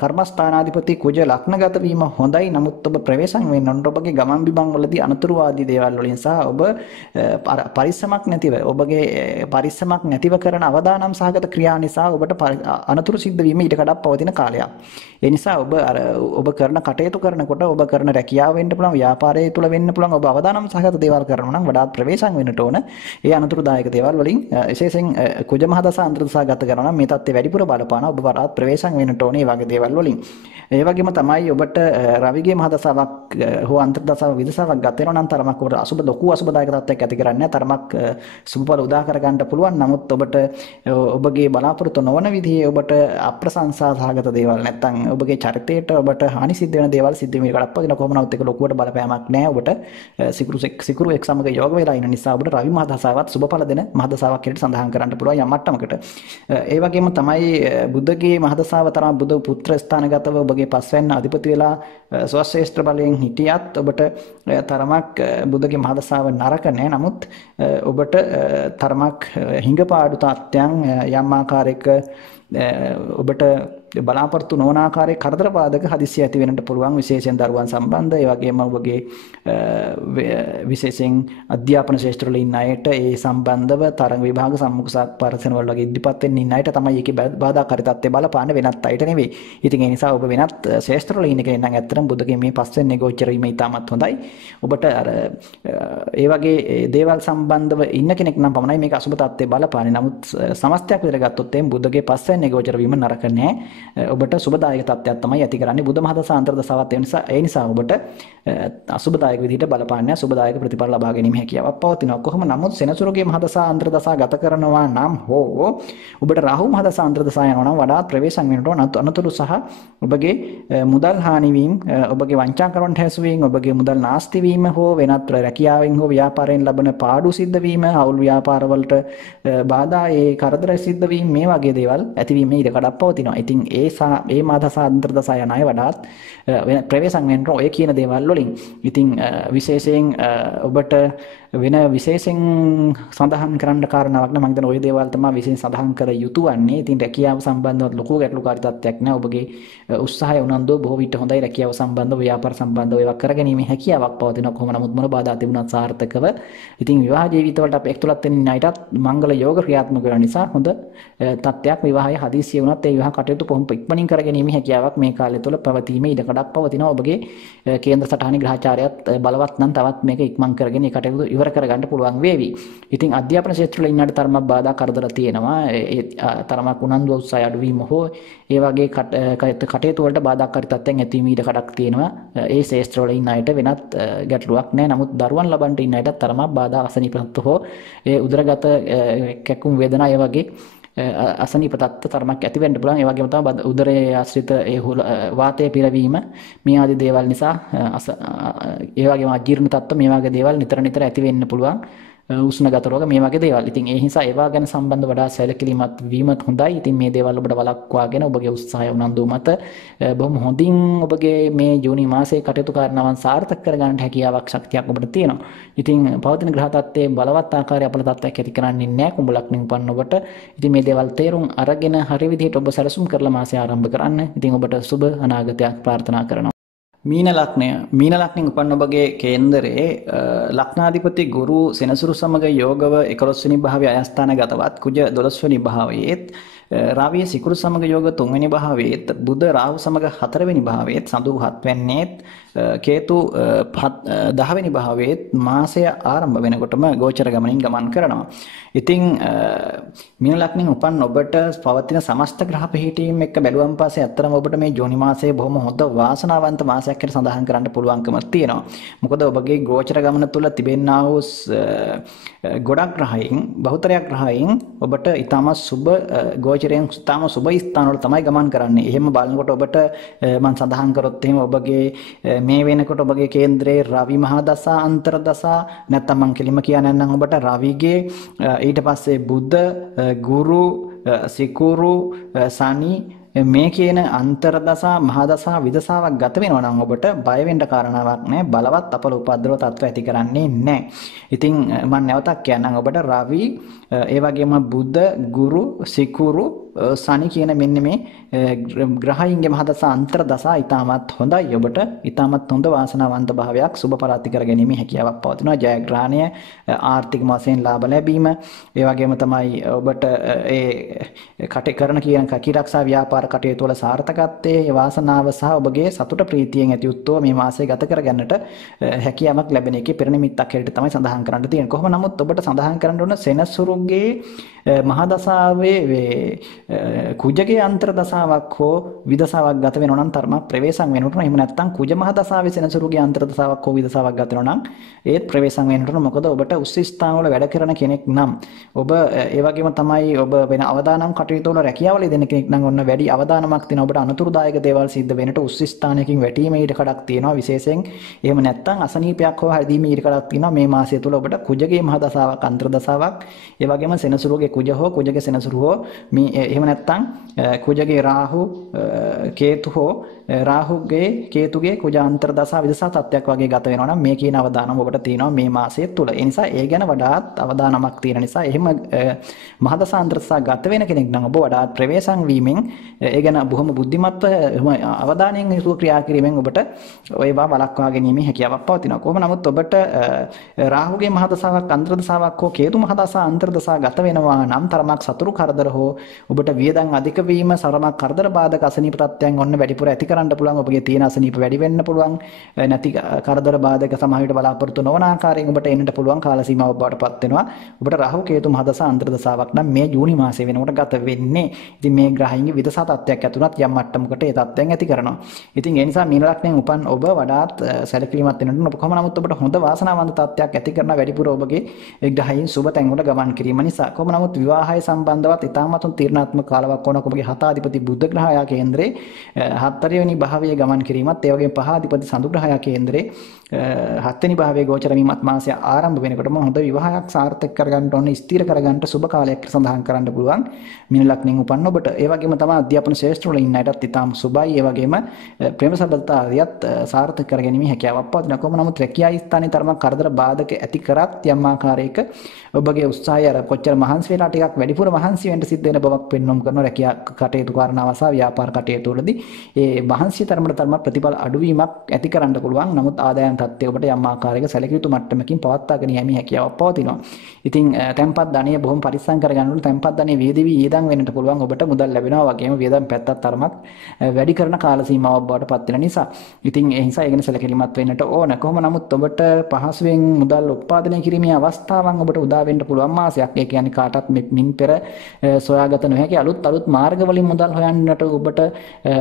කර්මස්ථානාධිපති කුජ ලග්නගත වීම හොඳයි. නමුත් ඔබ ප්‍රවේශම් වෙන්න ඕන ඔබගේ ගමන් බිමන් වලදී අනතුරු ආදී දේවල් වලින් සහ ඔබ පරිස්සමක් නැතිව ඔබගේ පරිස්සමක් නැතිව කරන අවදානම් සහගත ක්‍රියා නිසා ඔබට අනතුරු සිද්ධ වීම ඊට කඩක් පවතින කාලයක්. ඒ නිසා ඔබ කරන කටයුතු කරනකොට ඔබ කරන රැකියාව වෙන්න පුළුවන්, ව්‍යාපාරය තුළ වෙන්න පුළුවන්, ඔබ අවදානම් සහගත දේවල් කරනවා නම් වඩාත් ප්‍රවේශම් වෙන්නට ඕන. ඒ අනතුරුදායක දේවල් වලින් විශේෂයෙන් කුජ මහදසා අන්තර්දසා ගත කරනවා නම් මේ තත්ත්වය වැඩිපුර බලපානවා. ඔබ වඩාත් ප්‍රවේශම් වෙන්නට ඕනේ මේ වගේ දේවල් වලින්. ඒ වගේම තමයි ඔබට රවිගේ මහදසාවක් හෝ අන්තර්දසාවක් විදසාවක් ගත වෙනවා නම් තරමක් ඔබට අසුබ ලොකු අසුබදායක තත්ත්වයක් ඇති කරන්නේ නැහැ. තරමක් සුබඵල උදා කර ගන්න පුළුවන්. නමුත් ඔබට ඔබගේ බලාපොරොත්තු නොවන විදිහේ ඔබට අප්‍රශංසා සහගත දේවල් නැත්නම් ඔබගේ චරිතයට ඔබට හානි සිද්ධ වෙන දේවල් සිද්ධ වෙන එකක් පදින කොහොම නමුත් ඒක ලොකුවට බලපෑමක් නැහැ. ඔබට සිකුරු එක් සමග යෝග වෙලා ඉන්න නිසා ඔබට රවි මහදසාවත් සුබඵල දෙන මහදසාවක් කියලා සඳහන් කරන්න පුළුවන් යම් මට්ටමකට. ඒ වගේම තමයි බුධගේ මහදසාව තරම් බුධ පුත්‍ර ස්ථානගතව ඔබගේ පස්වැන්න අධිපති වෙලා ස්වශේෂ්ත්‍ර බලයෙන් හිටියත් ඔබට තරමක් බුධගේ මහදසාව නරක නැහැ. නමුත් ඔබට තරමක් හිඟපාඩු තත්ත්වයන් යම් ආකාරයක ඔබට බලාපොරොත්තු නොවන ආකාරයේ කරදර බාධක හදිස්සිය ඇති වෙන්නට පුළුවන්. විශේෂයෙන් දරුවන් සම්බන්ධ ඒ වගේම ඔබගේ විශේෂයෙන් අධ්‍යාපන ශාස්ත්‍රවල ඉන්න අයට ඒ සම්බන්ධව තරඟ විභාග සම්මුඛ පරීක්ෂණ වල වගේ ඉදිරිපත් වෙන්න ඉන්න අයට තමයි ඒකේ බාධාකාරී තත්ත්වය බලපාන්නේ, වෙනත් අයට නෙවෙයි. ඉතින් ඒ නිසා ඔබ වෙනත් ශාස්ත්‍රවල ඉන්න කෙනෙක් නම් ඇත්තටම බුදගේ මේ පස්වෙනි ගෝචර වීම ඉතාමත් හොඳයි. ඔබට අර ඒ වගේ දේවල් සම්බන්ධව ඉන්න කෙනෙක් නම් පමණයි මේක අසුබ තත්ත්වය බලපාන්නේ. නමුත් සමස්තයක් විතර ගත්තොත් එම් බුදගේ පස්වෙනි ගෝචර වීම නරක නෑ. ඔබට සුබදායක තත්ත්වයක් තමයි ඇති කරන්නේ. බුධ මහදසා අන්තර්දසාවත් ඒ නිසා ඔබට අසුබදායක විදිහට බලපාන්නේ සුබදායක ප්‍රතිඵල ලබා ගැනීම හැකියාවක් පවතිනවා. කොහොම නමුත් සෙනසුරුගේ මහදසා අන්තර්දසා ගත කරනවා නම් හෝ ඔබට රාහු මහදසා අන්තර්දසා යනවා නම් වඩාත් ප්‍රවේශම් වෙනට ඕන අනතුරු සහ ඔබගේ මුදල් හානි වීම, ඔබගේ වංචා කරන්නට හැසුවීම, ඔබගේ මුදල් නාස්ති වීම හෝ වෙනත් රැකියාවෙන් හෝ ව්‍යාපාරයෙන් ලබන පාඩු සිද්ධ වීම, අවුල් ව්‍යාපාරවලට බාධා ඒ කරදර සිද්ධ වීම මේ වගේ දේවල් ඇතිවීම ඉඩ කඩක් පවතිනවා. ඉතින් ඒ මා දසා අන්තර්දසා යන අය වඩාත් ප්‍රවේශම් වෙන්න ඔය කියන දේවල් වලින්. ඉතින් විශේෂයෙන් ඔබට වෙන විශේෂයෙන් සඳහන් කරන්න කාරණාවක් නම් මම හිතන ওই දේවල් තමයි විශේෂයෙන් සඳහන් කර යුතු වන්නේ. ඉතින් රැකියාව සම්බන්ධව ලොකු ගැටලුකාරී තත්ත්වයක් නෑ. ඔබගේ උත්සාහය උනන්දුව බොහෝ විට හොඳයි. රැකියාව සම්බන්ධව ව්‍යාපාර සම්බන්ධව ඒවා කරගැනීමේ හැකියාවක් පවතිනවා. කොහොම නමුත් මොන බාධා තිබුණත් සාර්ථකව. ඉතින් විවාහ ජීවිතවලට අපි එක්තුලත් වෙන අයටත් මංගල යෝග ක්‍රියාත්මක වෙන නිසා හොඳ තත්ත්වයක් විවාහය හදිසිය වුණත් ඒ විවාහ කටයුතු කොහොම ඉක්මනින් කරගැනීමේ හැකියාවක් මේ කාලය තුළ පැවතීමේ ඉඩකඩක් පවතිනවා. ඔබගේ කේන්ද්‍ර සටහනේ ග්‍රහචාරයත් බලවත් නම් තවත් මේක ඉක්මන් කරගෙන ඒ කටයුතු ඉවර කරගන්න පුළුවන් වේවි. ඉතින් අධ්‍යාපන ක්ෂේත්‍රවල ඉන්නට තරමක් බාධා කරදර තියෙනවා. ඒ තරමක් උනන්දු උත්සාහය අඩුවීම හෝ ඒ වගේ කටයුතු වලට බාධාකාරී තත්ත්වයන් ඇතිවීම ඉඩකඩක් තියෙනවා. ඒ ක්ෂේත්‍රවල ඉන්න අයට වෙනත් ගැටලුවක් නැහැ. නමුත් දරුවන් ලබන්නට ඉන්න අයට තරමක් බාධා අසනීපත් හෝ ඒ උදරගත කැක්කුම් වේදනා ඒ වගේ අසනීප තත්ත්ව තරමක් ඇති වෙන්න පුළුවන්. ඒ වගේම තමයි උදරයේ ආශ්‍රිත ඒ වාතය පිරවීම මේ ආදී දේවල් නිසා ඒ වගේම අජීර්ණ තත්ත්ව මේ වගේ දේවල් නිතර ඇති වෙන්න පුළුවන්. උෂ්ණගත රෝග මේ වගේ දේවල්. ඉතින් ඒ නිසා ඒවා ගැන සම්බන්ධ වඩා සැලකිලිමත් වීමත් හොඳයි. ඉතින් මේ දේවල් ඔබට වළක්වාගෙන ඔබගේ උත්සාහය උනන්දු මත බොහොම හොඳින් ඔබගේ මේ ජූනි මාසයේ කටයුතු කරනවන් සාර්ථක කරගන්නට හැකියාවක් ශක්තියක් ඔබට තියෙනවා. ඉතින් පවතින ග්‍රහ තත්ත්වයේ බලවත් ආකාරයේ අපල තත්ත්වයක් ඇති කරන්නේ නැහැ කුඹ ලග්නෙන් උපන්න ඔබට. ඉතින් මේ දේවල් තේරුම් අරගෙන හරි විදිහට ඔබ සැලසුම් කරලා මාසය ආරම්භ කරන්න. ඉතින් ඔබට සුබ අනාගතයක් ප්‍රාර්ථනා කරනවා. මීන ලග්නෙන් උපන්න ඔබගේ කේන්දරයේ ලග්නාධිපති ගුරු සෙනසුරු සමග යෝගව 11 වෙනි භාවයේ අයස්ථානගතවත් කුජ 12 වෙනි භාවයේත් රාවිය සිකුරු සමග යෝග 3 වෙනි භාවයේත් බුධ රාහු සමග 4 වෙනි භාවයේත් සඳු 7 වෙන්නේත් කේතු 10 වෙනි භාවයේත් මාසය ආරම්භ වෙනකොටම ගෝචර ගමනින් ගමන් කරනවා. ඉතින් මීන ලග්නෙන් උපන් ඔබට පවතින සමස්ත ග්‍රහ පිහිටීම් එක්ක බැලුවම් පස්සේ අත්‍තරම ඔබට මේ ජූනි මාසයේ බොහොම හොඳ වාසනාවන්ත මාසයක් කියලා සඳහන් කරන්න පුළුවන්කම තියෙනවා. මොකද ඔබගේ ගෝචර ගමන තුළ තිබෙනා වූ ගොඩක් ග්‍රහයන් බහුතරයක් ග්‍රහයන් ඔබට ඊටම සුබ ගෝචරයෙන් ඊටම සුබ ස්ථානවල තමයි ගමන් කරන්නේ. එහෙම බලනකොට ඔබට මම සඳහන් කරොත් එහෙම ඔබගේ මේ වෙනකොට ඔබගේ කේන්ද්‍රයේ රවි මහා දසා අන්තර දසා නැත්නම් මම කෙලිම කියන්නම් ඔබට රවිගේ ඊට පස්සේ බුධ ගුරු සිකුරු සනි මේ කියන අන්තර දසා මහා දසා විදසාවක් ගත වෙනවා නම් ඔබට බය වෙන්න කාරණාවක් නැහැ. බලවත් අපල උපද්‍රව තත්ත්ව ඇති කරන්නේ නැහැ. ඉතින් මම නැවතත් කියන්නම් ඔබට රවි ඒ වගේම බුධ ගුරු සිකුරු සනි කියන මෙන්න මේ ග්‍රහයන්ගේ මහා දසා අන්තර දසා ඊටමත් හොඳයි. ඔබට ඊටමත් හොඳ වාසනාවන්ත භාවයක් සුබ පරාති කර ගැනීම හැකියාවක් පවතිනවා. ජයග්‍රහණය ආර්ථික වශයෙන් ලාභ ලැබීම ඒ වගේම තමයි ඔබට ඒ කරන කියන කීරක්ෂා ව්‍යාපාර කටයුතු වල සාර්ථකත්වයේ වාසනාව සහ ඔබගේ සතුට ප්‍රීතියෙන් ඇති උත්ව මේ මාසය ගත කර ගන්නට හැකියාවක් ලැබෙන එකේ පෙරනිමිත්තක් හැටියට තමයි සඳහන් කරන්න තියෙන්නේ. කොහොම නමුත් ඔබට සඳහන් කරන්න ඕන සෙනසුරුගේ මහා දසාවේ කුජගේ අන්තර දසාවක් හෝ විදසාවක් ගත වෙනවා නම් තරමක් ප්‍රවේශම් වෙනකොට එහෙම නැත්නම් කුජ මහා දසාවේ සෙනසුරුගේ අන්තර දසාවක් හෝ විදසාවක් ගත වෙනවා නම් ඒත් ප්‍රවේශම් වෙනකොට මොකද ඔබට උස්ස ස්ථාන වල වැඩ කරන කෙනෙක් නම් ඔබ ඒ වගේම තමයි ඔබ වෙන අවදානම් කටයුතු වල රැකියාවල දෙන කෙනෙක් නම් ඔන්න වැඩි අවදානමක් තියෙන ඔබට අනතුරුදායක දේවල් සිද්ධ වෙනට උස්ස ස්ථානයකින් වැටීමේ ඉඩ කඩක් තියෙනවා. විශේෂයෙන් එහෙම නැත්නම් අසනීපයක් හෝ හැදීමේ ඉඩ කඩක් තියෙනවා මේ මාසය තුල ඔබට කුජගේ මහා දසාවක් අන්තර දසාවක් ඒ වගේම සෙනසුරුගේ කුජ හෝ කුජගේ සෙනසුරු හෝ මේ එහෙම නැත්නම් කුජගේ රාහු කේතු හෝ රාහුගේ කේතුගේ කුජාන්තර දසා විදසා තත්ත්වයක් වගේ ගත වෙනවා නම් මේ කියන අවදානම ඔබට තියෙනවා මේ මාසය තුල. ඒ නිසා ඒ ගැන වඩාත් අවදානමක් තියෙන නිසා එහෙම මහදසාන්තර දසා ගත වෙන කෙනෙක් නම් ඔබ වඩාත් ප්‍රවේශම් වීමෙන් ඒ ගැන බොහොම බුද්ධිමත්ව අවධානයෙන් යුතුව ක්‍රියා කිරීමෙන් ඔබට ඒවා වළක්වා ගැනීමේ හැකියාවක් පවතිනවා. කොහොම නමුත් ඔබට රාහුගේ මහදසාවක් අන්තර දසාවක් හෝ කේතු මහදසා අන්තර දසා ගත වෙනවා නම් තරමක් සතුරු කරදර හෝ ඔබට වියදම් අධික වීම සරමක් කරදර බාධක අසනීප තත්ත්වයන් ඔන්න වැඩිපුර ඇති කරන්න පුළුවන්. ඔබගේ තියෙන අසනීප වැඩි වෙන්න පුළුවන්. නැති කරදර බාධක සමහර විට බලාපොරොත්තු නොවන ආකාරයෙන් ඔබට එන්නට පුළුවන් කාල සීමාවක් බවට පත් වෙනවා. ඔබට රාහු කේතු මහදසා අන්තර දසාවක් නම් මේ ජූනි මාසයේ වෙනකොට ගත වෙන්නේ. ඉතින් මේ ග්‍රහයන්ගේ විදසා තත්ත්වයක් ඇතුණත් යම් මට්ටමකට ඒ තත්ත්වයන් ඇති කරනවා. ඉතින් ඒ නිසා මීන ලග්නයෙන් උපන් ඔබ වඩාත් සැලකිලිමත් වෙන්න ඕන. කොහොම නමුත් ඔබට හොඳ වාසනාවන්ත තත්ත්වයක් ඇති කරන වැඩිපුර ඔබගේ ග්‍රහයන් සුබ තැන් වල ගමන් කිරීම නිසා. කොහොම නමුත් විවාහය සම්බන්ධවත් ඉතාමත් තීරණාත්මක කාලයක් වුණා. ඔබගේ හතාධිපති බුද්ධ ග්‍රහයා කේන්ද්‍රේ 4 වෙනි භාවයේ ගමන් කිරීමත් ඒ වගේම පහාධිපති සඳුග්‍රහය කේන්දරේ 7 වෙනි භාවයේ ගෝචර වීමත් මාසය ආරම්භ වෙනකොටම හොඳ විවාහයක් සාර්ථක කරගන්න ඕනේ, ස්ථිර කරගන්න සුබ කාලයක් සඳහන් කරන්න පුළුවන් මීන ලග්නෙන් උපන්න ඔබට. ඒ වගේම තමයි අධ්‍යාපන ශාස්ත්‍ර වල ඉන්න අයටත් ඉතාම සුබයි. ඒ වගේම ප්‍රේම සම්බන්ධතාවයත් සාර්ථක කරගැනීමේ හැකියාවක් පවතිනවා. කොහොම නමුත් රැකියා ස්ථානයේ තරමක් කරදර බාධක ඇති කරත් යම් ආකාරයක ඔබගේ උත්සාහය අර කොච්චර මහන්සි වෙලා ටිකක් වැඩිපුර මහන්සි වෙන්න සිද්ධ වෙන බවක් පෙන්වම් කරන රැකියා කටයුතු කරනවා සහ ව්‍යාපාර කටයුතු වලදී ඒ මහන්සිය තරමට ප්‍රතිඵල අඩුවීමක් ඇති කරන්න පුළුවන්. නමුත් ආදායම් තත්ත්වය ඔබට යම් ආකාරයක සැලකිය යුතු මට්ටමකින් පවත්වාගෙන යෑමේ හැකියාවක් පවතිනවා. ඉතින් තැන්පත් ධනය බොහොම පරිස්සම් කරගන්න ඕනේ. තැන්පත් ධනය වේදෙවි ඊදම් වෙන්නට පුළුවන්. ඔබට මුදල් ලැබෙනවා වගේම වේදම් පැත්තත් තරමක් වැඩි කරන කාල සීමාවක් බවට පත් වෙන නිසා. ඉතින් ඒ නිසා ඒ ගැන සැලකිලිමත් වෙන්නට ඕන. කොහොම නමුත් ඔබට පහසුවෙන් මුදල් උත්පාදනය කිරීමේ අවස්ථාවන් ඔබට උදා වෙන්න පුළුවන් මාසයක්. ඒ කියන්නේ කාටත් මින් පෙර සොයාගත නොහැකි අලුත් මාර්ග වලින් මුදල් හොයන්නට ඔබට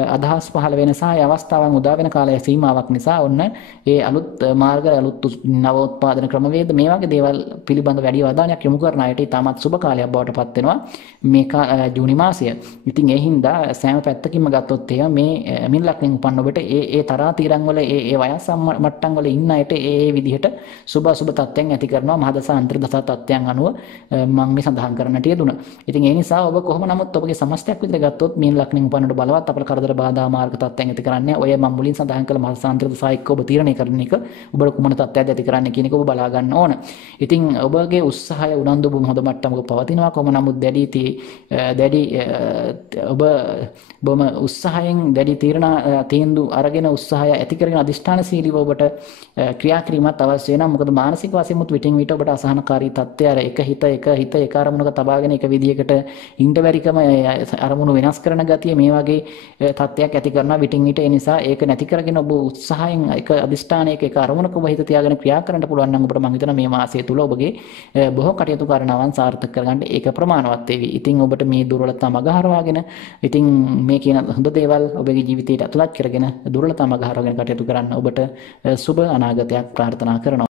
අදහස් පහළ වෙන සහ ඒ අවස්ථාවන් උදා වෙන කාලය සීමාවක් නිසා ඔන්න ඒ අලුත් මාර්ග අලුත් නවෝත්පාදන ක්‍රමවේද මේ වගේ දේවල් පිළිබඳ වැඩි අවධානයක් යොමු කරන අයට ඉතාමත් සුබ කාලයක් බවට පත් වෙනවා මේ ජූනි මාසය. ඉතින් ඒ හින්දා සෑම පැත්තකින්ම ගත්තොත් එහෙම මේ මින් ලග්නෙන් උපන්න ඔබට ඒ තරා තීරන් වල ඒ වයස් මට්ටම් වල ඉන්න අයට ඒ විදිහට සුබ තත්ත්වයන් ඇති කරනවා මහදසා අන්තර්දසා තත්ත්වයන් අනුව මම මේ සඳහන් කරන්නට යෙදුණා. ඉතින් ඒ නිසා ඔබ කොහොම නමුත් ඔබගේ සමස්තයක් විතර ගත්තොත් මින් ලග්නෙන් උපන්නට බලවත් අපල කරදර බාධා මාර්ග තත්ත්වයන් ඇති කරන්නේ ඔය මම මුලින් සඳහන් කළ මහදසා අන්තර්දසා එක්ක ඔබ තීරණය කරන එක ඔබට කුමන තත්ත්වයක්ද ඇති කරන්නේ කියන එක ඔබ බලා ගන්න ඕන. ඉතින් ඔබගේ උත්සාහය උනන්දු බොහොම හොඳ මට්ටමක පවතිනවා. කොහොම නමුත් දැඩි ඔබ බොහොම උත්සාහයෙන් දැඩි තීන්දුව අරගෙන උත්සාහය ඇති කරගෙන අධිෂ්ඨානශීලීව ඔබට ක්‍රියා කිරීමත් අවශ්‍ය වෙනවා. මොකද මානසික වශයෙන් මුත් විටින් විට ඔබට අසහනකාරී තත්ත්වය අර එක හිත එක අරමුණක තබාගෙන එක විදියකට ඉන්න බැරිකම අරමුණු වෙනස් කරන ගතිය මේ වගේ තත්ත්වයක් ඇති කරනවා විටින් විට. ඒ නිසා ඒක නැති කරගෙන ඔබ උත්සාහයෙන් එක අධිෂ්ඨානයක එක අරමුණක ඔබ හිත තියාගෙන ක්‍රියා කරන්න පුළුවන් නම් ඔබට මම හිතනවා මේ මාසය තුල ඔබගේ බොහෝ කටයුතු කරනවන් සාර්ථක කරගන්න ඒක ප්‍රමාණවත් වේවි. ඉතින් ඔබට මේ දුර්වලතා මගහරවාගෙන ඉතින් මේ කියන හොඳ දේවල් ඔබගේ ජීවිතයට අතුලත් කරගෙන දුර්වලතා මගහරවාගෙන කටයුතු කරන්න ඔබට සුබ අනාගතයක් ප්‍රාර්ථනා කරනවා.